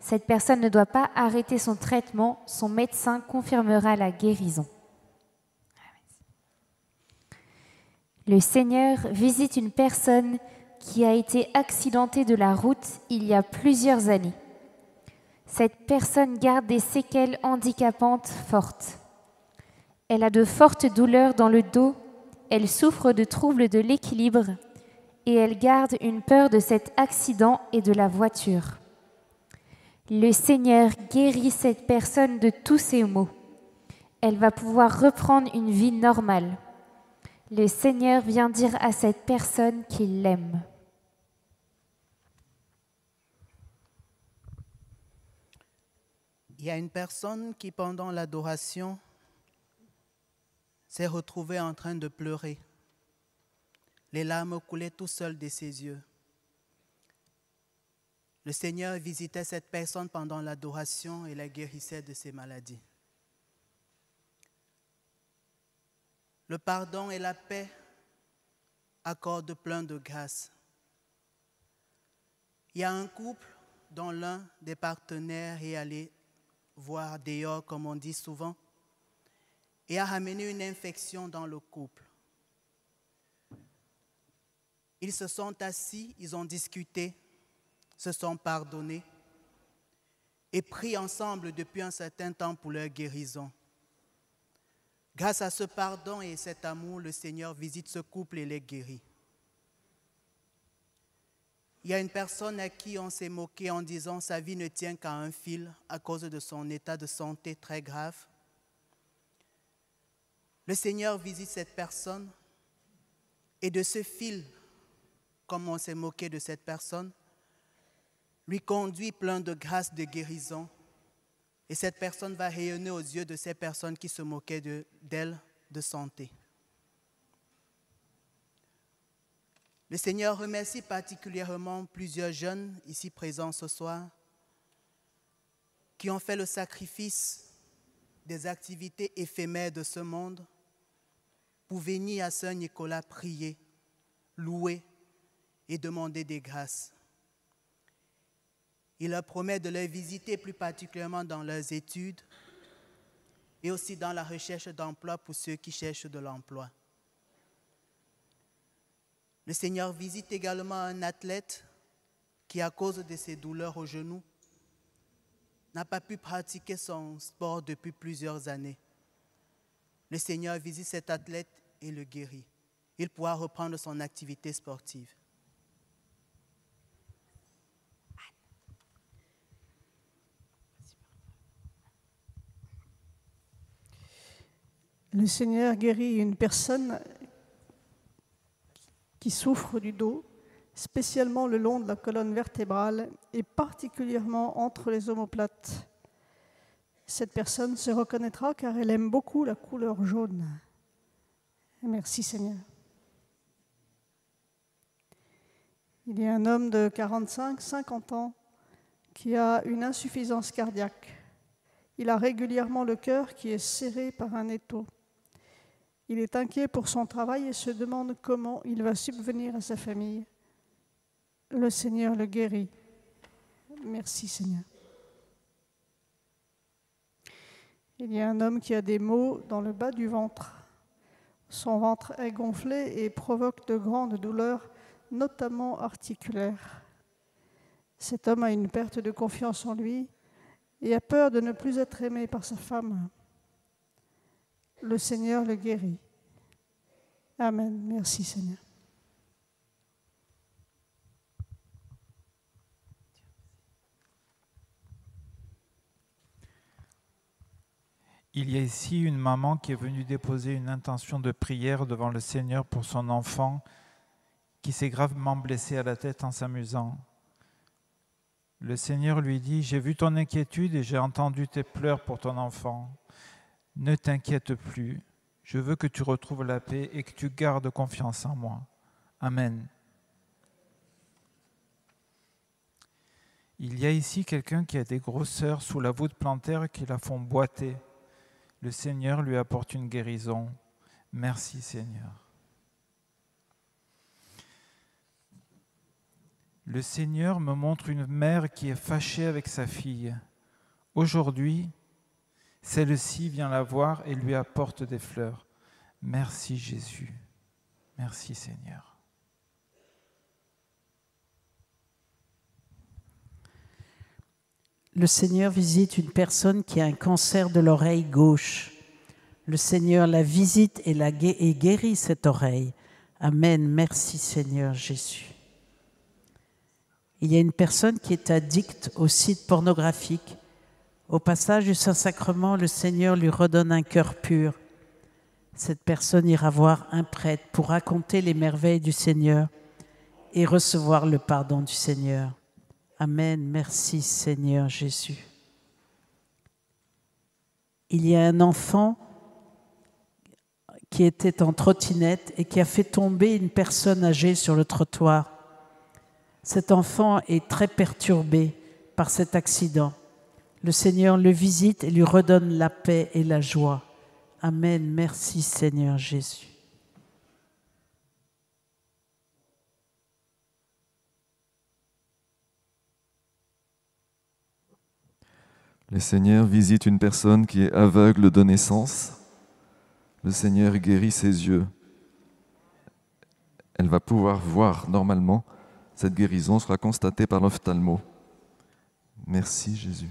Cette personne ne doit pas arrêter son traitement, son médecin confirmera la guérison. Le Seigneur visite une personne qui a été accidentée de la route il y a plusieurs années. Cette personne garde des séquelles handicapantes fortes. Elle a de fortes douleurs dans le dos, elle souffre de troubles de l'équilibre et elle garde une peur de cet accident et de la voiture. Le Seigneur guérit cette personne de tous ses maux. Elle va pouvoir reprendre une vie normale. Le Seigneur vient dire à cette personne qu'il l'aime. Il y a une personne qui, pendant l'adoration, s'est retrouvée en train de pleurer. Les larmes coulaient tout seules de ses yeux. Le Seigneur visitait cette personne pendant l'adoration et la guérissait de ses maladies. Le pardon et la paix accordent plein de grâce. Il y a un couple dont l'un des partenaires est allé voir dehors, comme on dit souvent, et a ramené une infection dans le couple. Ils se sont assis, ils ont discuté, se sont pardonnés et prient ensemble depuis un certain temps pour leur guérison. Grâce à ce pardon et cet amour, le Seigneur visite ce couple et les guérit. Il y a une personne à qui on s'est moqué en disant « sa vie ne tient qu'à un fil à cause de son état de santé très grave ». Le Seigneur visite cette personne et de ce fil, comme on s'est moqué de cette personne, lui conduit plein de grâce de guérison. Et cette personne va rayonner aux yeux de ces personnes qui se moquaient d'elle de santé. Le Seigneur remercie particulièrement plusieurs jeunes ici présents ce soir qui ont fait le sacrifice des activités éphémères de ce monde pour venir à Saint-Nicolas prier, louer et demander des grâces. Il leur promet de les visiter plus particulièrement dans leurs études et aussi dans la recherche d'emploi pour ceux qui cherchent de l'emploi. Le Seigneur visite également un athlète qui, à cause de ses douleurs au genou, n'a pas pu pratiquer son sport depuis plusieurs années. Le Seigneur visite cet athlète et le guérit. Il pourra reprendre son activité sportive. Le Seigneur guérit une personne qui souffre du dos, spécialement le long de la colonne vertébrale et particulièrement entre les omoplates. Cette personne se reconnaîtra car elle aime beaucoup la couleur jaune. Merci Seigneur. Il y a un homme de 45-50 ans qui a une insuffisance cardiaque. Il a régulièrement le cœur qui est serré par un étau. Il est inquiet pour son travail et se demande comment il va subvenir à sa famille. Le Seigneur le guérit. Merci Seigneur. Il y a un homme qui a des maux dans le bas du ventre. Son ventre est gonflé et provoque de grandes douleurs, notamment articulaires. Cet homme a une perte de confiance en lui et a peur de ne plus être aimé par sa femme. Le Seigneur le guérit. Amen. Merci Seigneur. Il y a ici une maman qui est venue déposer une intention de prière devant le Seigneur pour son enfant qui s'est gravement blessé à la tête en s'amusant. Le Seigneur lui dit « J'ai vu ton inquiétude et j'ai entendu tes pleurs pour ton enfant. Ne t'inquiète plus, je veux que tu retrouves la paix et que tu gardes confiance en moi. Amen. » Il y a ici quelqu'un qui a des grosseurs sous la voûte plantaire qui la font boiter. Le Seigneur lui apporte une guérison. Merci Seigneur. Le Seigneur me montre une mère qui est fâchée avec sa fille. Aujourd'hui, celle-ci vient la voir et lui apporte des fleurs. Merci Jésus. Merci Seigneur. Le Seigneur visite une personne qui a un cancer de l'oreille gauche. Le Seigneur la visite et guérit cette oreille. Amen. Merci Seigneur Jésus. Il y a une personne qui est addicte aux sites pornographiques. Au passage du Saint-Sacrement, le Seigneur lui redonne un cœur pur. Cette personne ira voir un prêtre pour raconter les merveilles du Seigneur et recevoir le pardon du Seigneur. Amen. Merci Seigneur Jésus. Il y a un enfant qui était en trottinette et qui a fait tomber une personne âgée sur le trottoir. Cet enfant est très perturbé par cet accident. Le Seigneur le visite et lui redonne la paix et la joie. Amen. Merci Seigneur Jésus. Le Seigneur visite une personne qui est aveugle de naissance. Le Seigneur guérit ses yeux. Elle va pouvoir voir normalement. Cette guérison sera constatée par l'ophtalmo. Merci Jésus.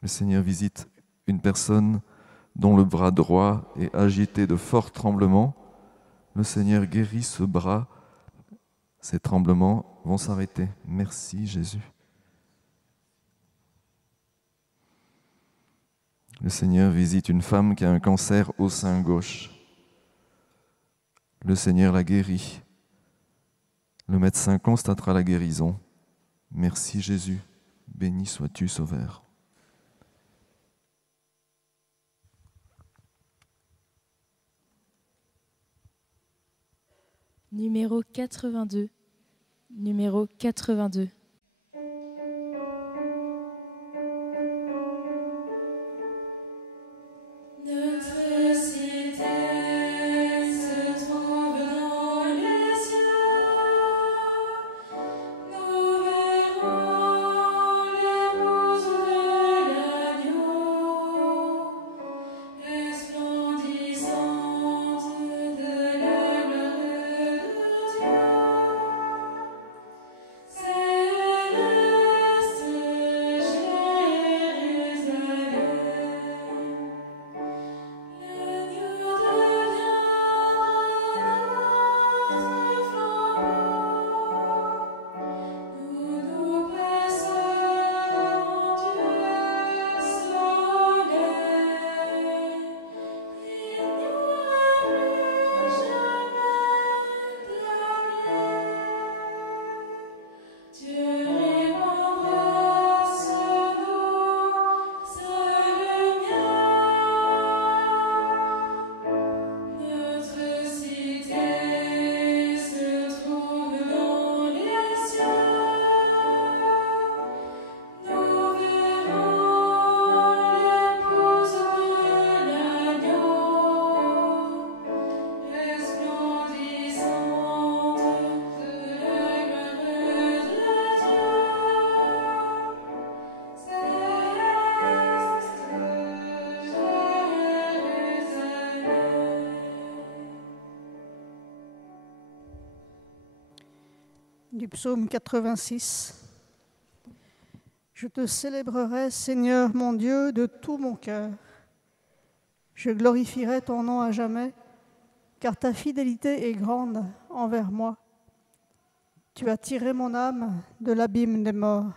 Le Seigneur visite une personne dont le bras droit est agité de forts tremblements. Le Seigneur guérit ce bras. Ces tremblements vont s'arrêter. Merci Jésus. Le Seigneur visite une femme qui a un cancer au sein gauche. Le Seigneur la guérit. Le médecin constatera la guérison. Merci Jésus. Béni sois-tu, Sauveur. Numéro 82. Numéro 82. Notre cité se trouve dans les cieux. Nous verrons l'épouse de l'agneau, resplendissante de la gloire de Dieu. C'est du psaume 86. Je te célébrerai, Seigneur mon Dieu, de tout mon cœur. Je glorifierai ton nom à jamais, car ta fidélité est grande envers moi. Tu as tiré mon âme de l'abîme des morts.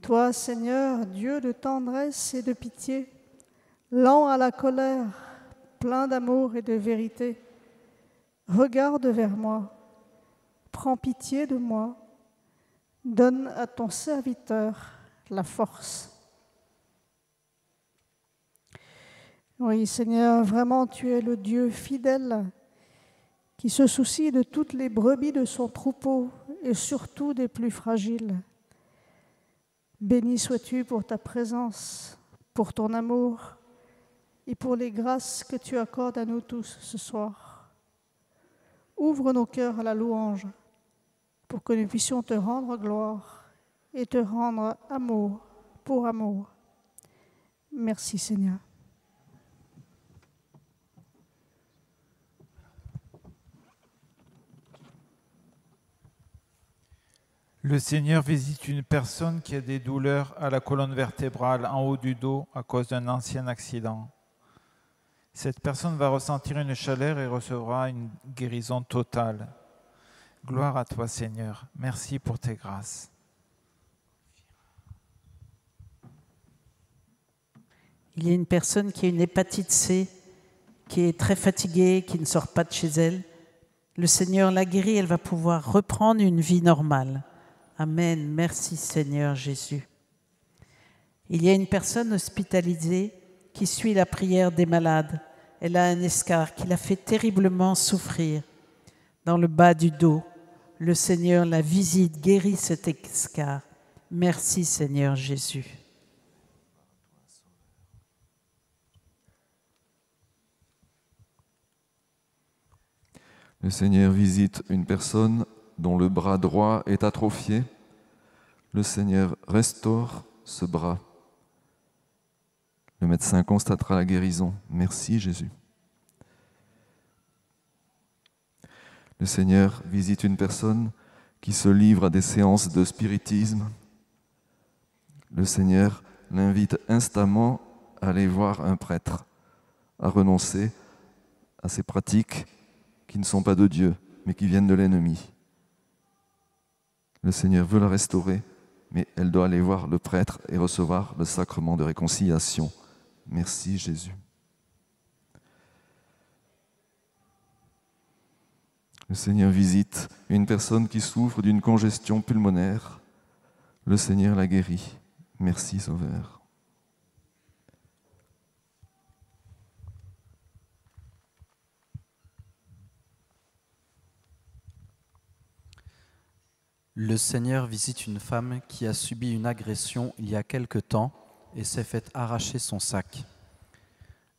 Toi, Seigneur, Dieu de tendresse et de pitié, lent à la colère, plein d'amour et de vérité, regarde vers moi, prends pitié de moi, donne à ton serviteur la force. Oui, Seigneur, vraiment, tu es le Dieu fidèle qui se soucie de toutes les brebis de son troupeau et surtout des plus fragiles. Béni sois-tu pour ta présence, pour ton amour et pour les grâces que tu accordes à nous tous ce soir. Ouvre nos cœurs à la louange pour que nous puissions te rendre gloire et te rendre amour pour amour. Merci Seigneur. Le Seigneur visite une personne qui a des douleurs à la colonne vertébrale en haut du dos à cause d'un ancien accident. Cette personne va ressentir une chaleur et recevra une guérison totale. Gloire à toi, Seigneur. Merci pour tes grâces. Il y a une personne qui a une hépatite C, qui est très fatiguée, qui ne sort pas de chez elle. Le Seigneur l'a guérie, elle va pouvoir reprendre une vie normale. Amen. Merci Seigneur Jésus. Il y a une personne hospitalisée qui suit la prière des malades. Elle a un escarre qui l'a fait terriblement souffrir dans le bas du dos. Le Seigneur la visite, guérit cet escarre. Merci Seigneur Jésus. Le Seigneur visite une personne dont le bras droit est atrophié. Le Seigneur restaure ce bras. Le médecin constatera la guérison. Merci Jésus. Le Seigneur visite une personne qui se livre à des séances de spiritisme. Le Seigneur l'invite instamment à aller voir un prêtre, à renoncer à ces pratiques qui ne sont pas de Dieu, mais qui viennent de l'ennemi. Le Seigneur veut la restaurer, mais elle doit aller voir le prêtre et recevoir le sacrement de réconciliation. Merci Jésus. Le Seigneur visite une personne qui souffre d'une congestion pulmonaire. Le Seigneur la guérit. Merci Sauveur. Le Seigneur visite une femme qui a subi une agression il y a quelque temps et s'est fait arracher son sac.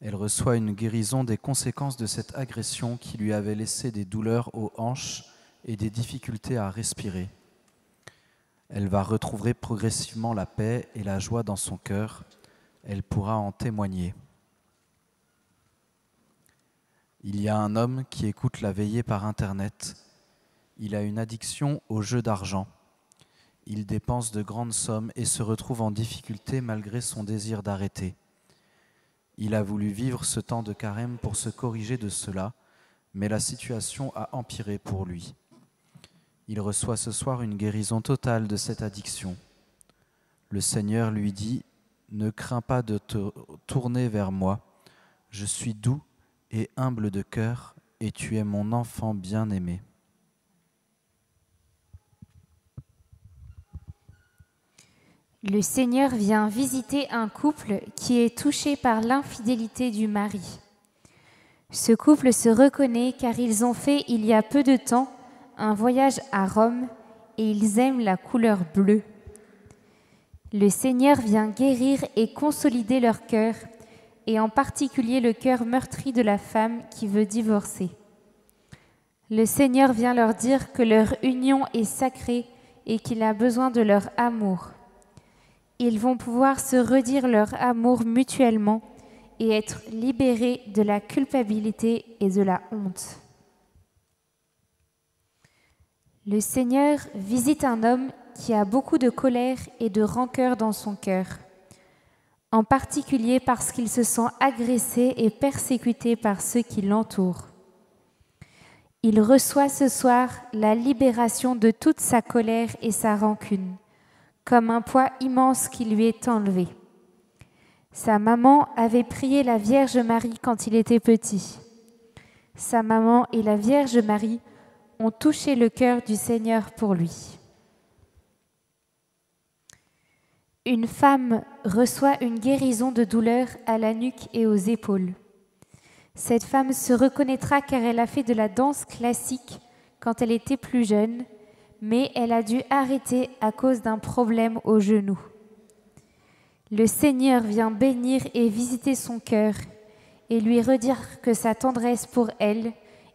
Elle reçoit une guérison des conséquences de cette agression qui lui avait laissé des douleurs aux hanches et des difficultés à respirer. Elle va retrouver progressivement la paix et la joie dans son cœur. Elle pourra en témoigner. Il y a un homme qui écoute la veillée par Internet. Il a une addiction au jeu d'argent. Il dépense de grandes sommes et se retrouve en difficulté malgré son désir d'arrêter. Il a voulu vivre ce temps de carême pour se corriger de cela, mais la situation a empiré pour lui. Il reçoit ce soir une guérison totale de cette addiction. Le Seigneur lui dit « Ne crains pas de te tourner vers moi. Je suis doux et humble de cœur, et tu es mon enfant bien-aimé. » Le Seigneur vient visiter un couple qui est touché par l'infidélité du mari. Ce couple se reconnaît car ils ont fait il y a peu de temps un voyage à Rome et ils aiment la couleur bleue. Le Seigneur vient guérir et consolider leur cœur, et en particulier le cœur meurtri de la femme qui veut divorcer. Le Seigneur vient leur dire que leur union est sacrée et qu'il a besoin de leur amour. Ils vont pouvoir se redire leur amour mutuellement et être libérés de la culpabilité et de la honte. Le Seigneur visite un homme qui a beaucoup de colère et de rancœur dans son cœur, en particulier parce qu'il se sent agressé et persécuté par ceux qui l'entourent. Il reçoit ce soir la libération de toute sa colère et sa rancune, comme un poids immense qui lui est enlevé. Sa maman avait prié la Vierge Marie quand il était petit. Sa maman et la Vierge Marie ont touché le cœur du Seigneur pour lui. Une femme reçoit une guérison de douleur à la nuque et aux épaules. Cette femme se reconnaîtra car elle a fait de la danse classique quand elle était plus jeune, mais elle a dû arrêter à cause d'un problème au genou. Le Seigneur vient bénir et visiter son cœur et lui redire que sa tendresse pour elle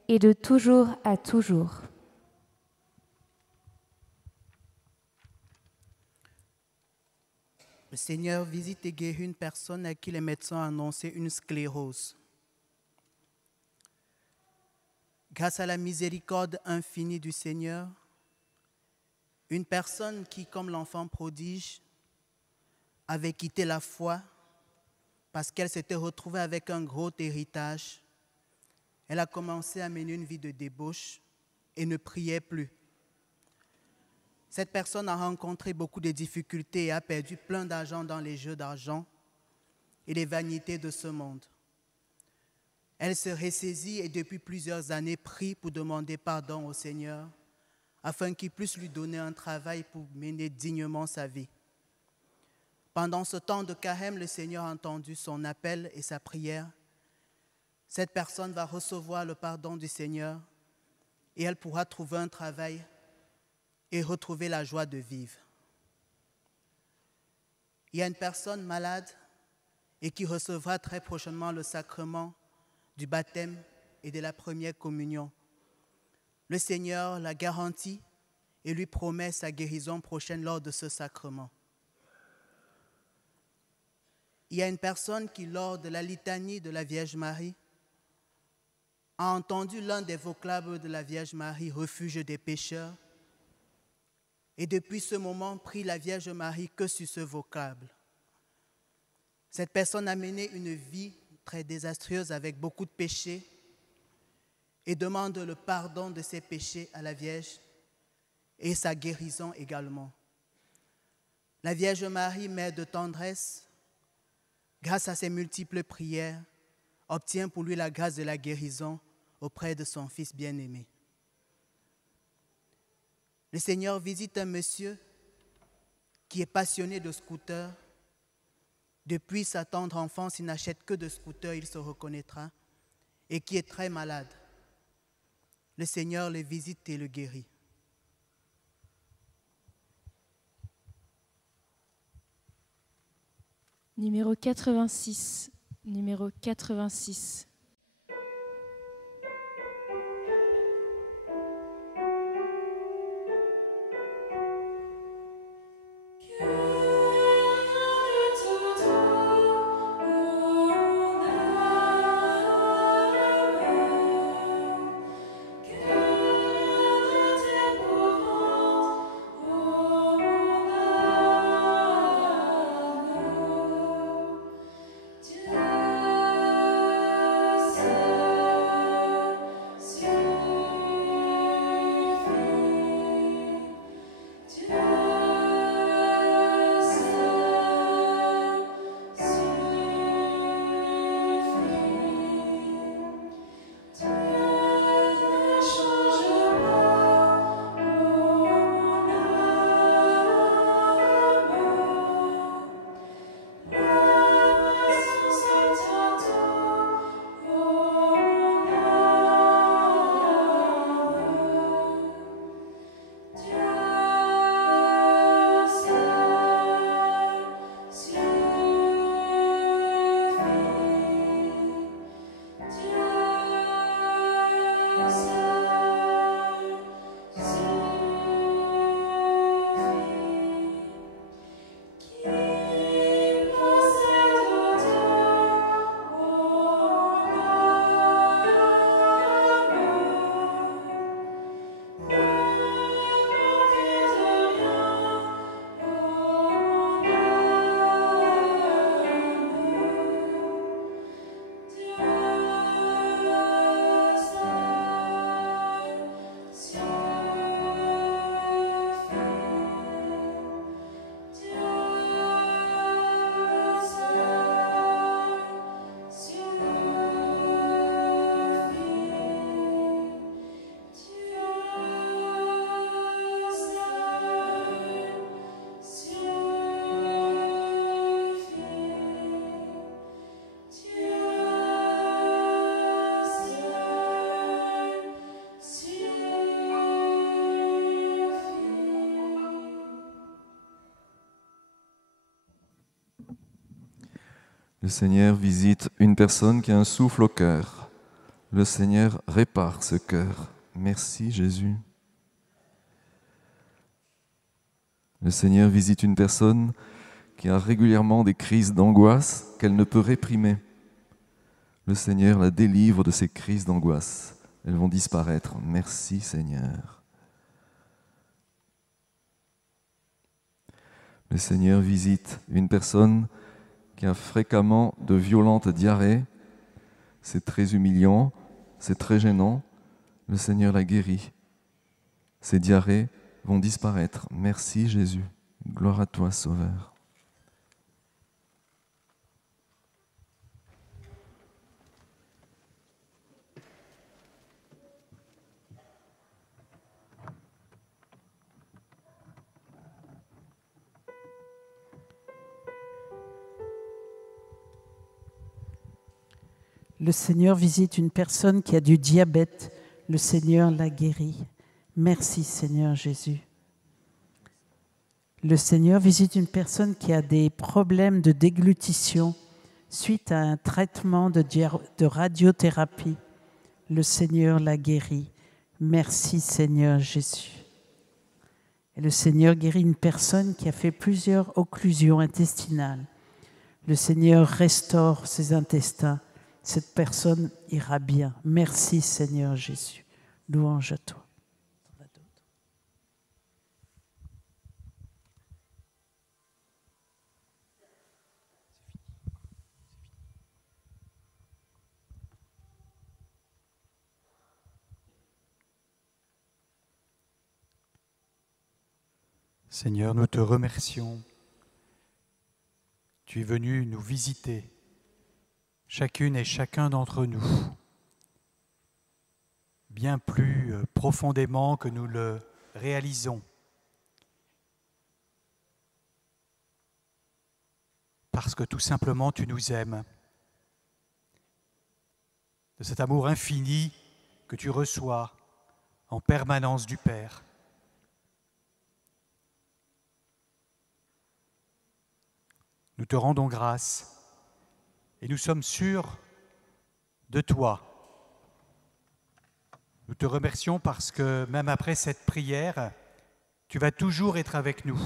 est de toujours à toujours. Le Seigneur visite et guérit une personne à qui les médecins ont annoncé une sclérose. Grâce à la miséricorde infinie du Seigneur, une personne qui, comme l'enfant prodige, avait quitté la foi parce qu'elle s'était retrouvée avec un gros héritage, elle a commencé à mener une vie de débauche et ne priait plus. Cette personne a rencontré beaucoup de difficultés et a perdu plein d'argent dans les jeux d'argent et les vanités de ce monde. Elle se ressaisit et depuis plusieurs années prie pour demander pardon au Seigneur afin qu'il puisse lui donner un travail pour mener dignement sa vie. Pendant ce temps de carême, le Seigneur a entendu son appel et sa prière. Cette personne va recevoir le pardon du Seigneur et elle pourra trouver un travail et retrouver la joie de vivre. Il y a une personne malade et qui recevra très prochainement le sacrement du baptême et de la première communion. Le Seigneur la garantit et lui promet sa guérison prochaine lors de ce sacrement. Il y a une personne qui, lors de la litanie de la Vierge Marie, a entendu l'un des vocables de la Vierge Marie, refuge des pécheurs, et depuis ce moment prie la Vierge Marie que sur ce vocable. Cette personne a mené une vie très désastreuse avec beaucoup de péchés et demande le pardon de ses péchés à la Vierge et sa guérison également. La Vierge Marie, mère de tendresse, grâce à ses multiples prières, obtient pour lui la grâce de la guérison auprès de son Fils bien-aimé. Le Seigneur visite un monsieur qui est passionné de scooters. Depuis sa tendre enfance, il n'achète que de scooters, il se reconnaîtra, et qui est très malade. Le Seigneur le visite et le guérit. Numéro 86. Numéro 86. Dieu Le Seigneur visite une personne qui a un souffle au cœur. Le Seigneur répare ce cœur. Merci Jésus. Le Seigneur visite une personne qui a régulièrement des crises d'angoisse qu'elle ne peut réprimer. Le Seigneur la délivre de ces crises d'angoisse. Elles vont disparaître. Merci Seigneur. Le Seigneur visite une personne qui a fréquemment de violentes diarrhées. C'est très humiliant, c'est très gênant. Le Seigneur la guérit. Ces diarrhées vont disparaître. Merci Jésus. Gloire à toi, Sauveur. Le Seigneur visite une personne qui a du diabète. Le Seigneur la guérit. Merci Seigneur Jésus. Le Seigneur visite une personne qui a des problèmes de déglutition suite à un traitement de radiothérapie. Le Seigneur la guérit. Merci Seigneur Jésus. Et le Seigneur guérit une personne qui a fait plusieurs occlusions intestinales. Le Seigneur restaure ses intestins. Cette personne ira bien. Merci Seigneur Jésus. Louange à toi. Seigneur, nous te remercions. Tu es venu nous visiter, chacune et chacun d'entre nous, bien plus profondément que nous le réalisons. Parce que tout simplement tu nous aimes. De cet amour infini que tu reçois en permanence du Père. Nous te rendons grâce et nous sommes sûrs de toi. Nous te remercions parce que même après cette prière, tu vas toujours être avec nous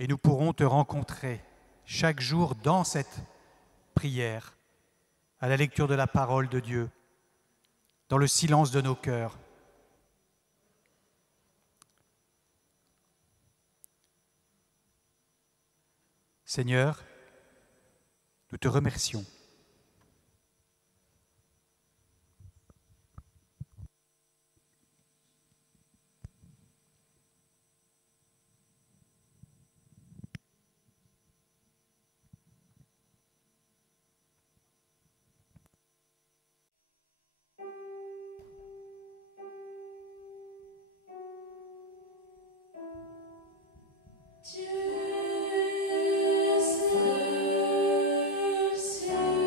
et nous pourrons te rencontrer chaque jour dans cette prière, à la lecture de la parole de Dieu, dans le silence de nos cœurs. Seigneur, nous te remercions. Dieu, c'est le ciel.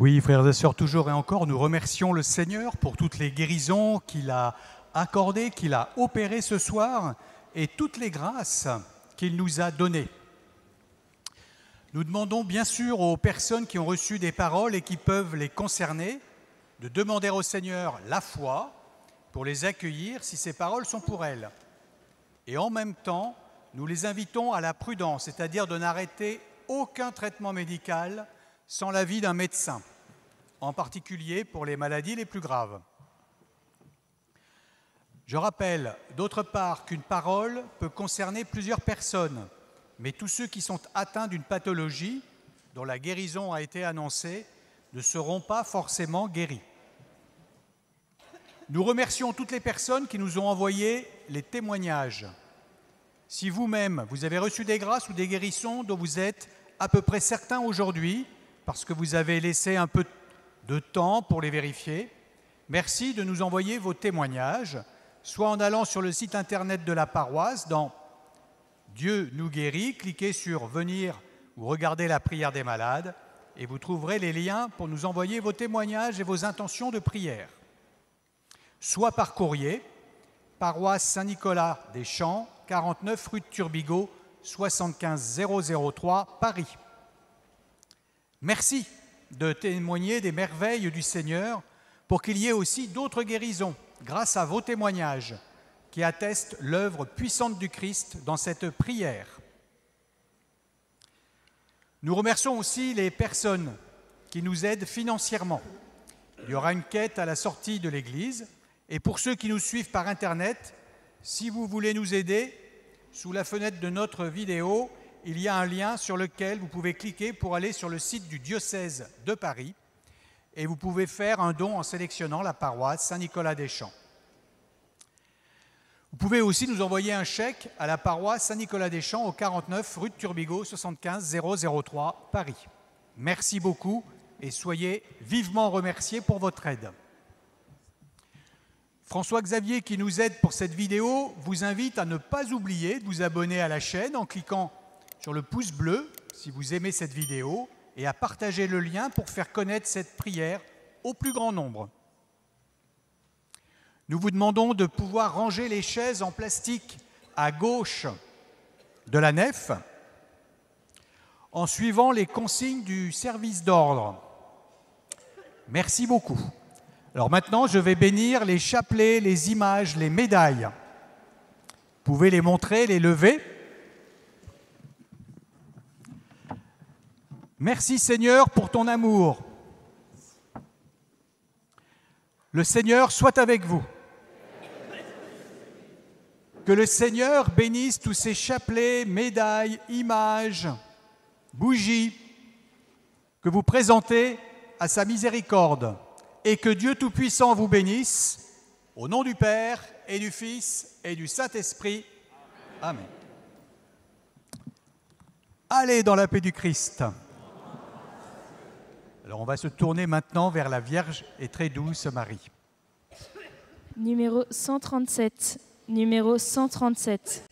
Oui, frères et sœurs, toujours et encore, nous remercions le Seigneur pour toutes les guérisons qu'il a accordées, qu'il a opérées ce soir, et toutes les grâces qu'il nous a données. Nous demandons bien sûr aux personnes qui ont reçu des paroles et qui peuvent les concerner de demander au Seigneur la foi pour les accueillir si ces paroles sont pour elles. Et en même temps, nous les invitons à la prudence, c'est-à-dire de n'arrêter aucun traitement médical sans l'avis d'un médecin, en particulier pour les maladies les plus graves. Je rappelle d'autre part qu'une parole peut concerner plusieurs personnes, mais tous ceux qui sont atteints d'une pathologie dont la guérison a été annoncée ne seront pas forcément guéris. Nous remercions toutes les personnes qui nous ont envoyé les témoignages. Si vous-même, vous avez reçu des grâces ou des guérisons dont vous êtes à peu près certains aujourd'hui, parce que vous avez laissé un peu de temps pour les vérifier, merci de nous envoyer vos témoignages, soit en allant sur le site internet de la paroisse, dans Dieu nous guérit, cliquez sur « Venir » ou « Regarder la prière des malades » et vous trouverez les liens pour nous envoyer vos témoignages et vos intentions de prière. Soit par courrier, paroisse Saint-Nicolas des Champs, 49 rue de Turbigo, 75 003, Paris. Merci de témoigner des merveilles du Seigneur pour qu'il y ait aussi d'autres guérisons grâce à vos témoignages qui attestent l'œuvre puissante du Christ dans cette prière. Nous remercions aussi les personnes qui nous aident financièrement. Il y aura une quête à la sortie de l'église et pour ceux qui nous suivent par Internet, si vous voulez nous aider, sous la fenêtre de notre vidéo, il y a un lien sur lequel vous pouvez cliquer pour aller sur le site du diocèse de Paris et vous pouvez faire un don en sélectionnant la paroisse Saint-Nicolas des Champs. Vous pouvez aussi nous envoyer un chèque à la paroisse Saint-Nicolas des Champs au 49 rue de Turbigo, 75 003, Paris. Merci beaucoup et soyez vivement remerciés pour votre aide. François Xavier, qui nous aide pour cette vidéo, vous invite à ne pas oublier de vous abonner à la chaîne en cliquant sur le pouce bleu si vous aimez cette vidéo et à partager le lien pour faire connaître cette prière au plus grand nombre. Nous vous demandons de pouvoir ranger les chaises en plastique à gauche de la nef en suivant les consignes du service d'ordre. Merci beaucoup. Alors maintenant, je vais bénir les chapelets, les images, les médailles. Vous pouvez les montrer, les lever. Merci Seigneur pour ton amour. Le Seigneur soit avec vous. Que le Seigneur bénisse tous ces chapelets, médailles, images, bougies que vous présentez à sa miséricorde. Et que Dieu Tout-Puissant vous bénisse, au nom du Père et du Fils et du Saint-Esprit. Amen. Allez dans la paix du Christ. Alors on va se tourner maintenant vers la Vierge et très douce Marie. Numéro 137. Numéro 137.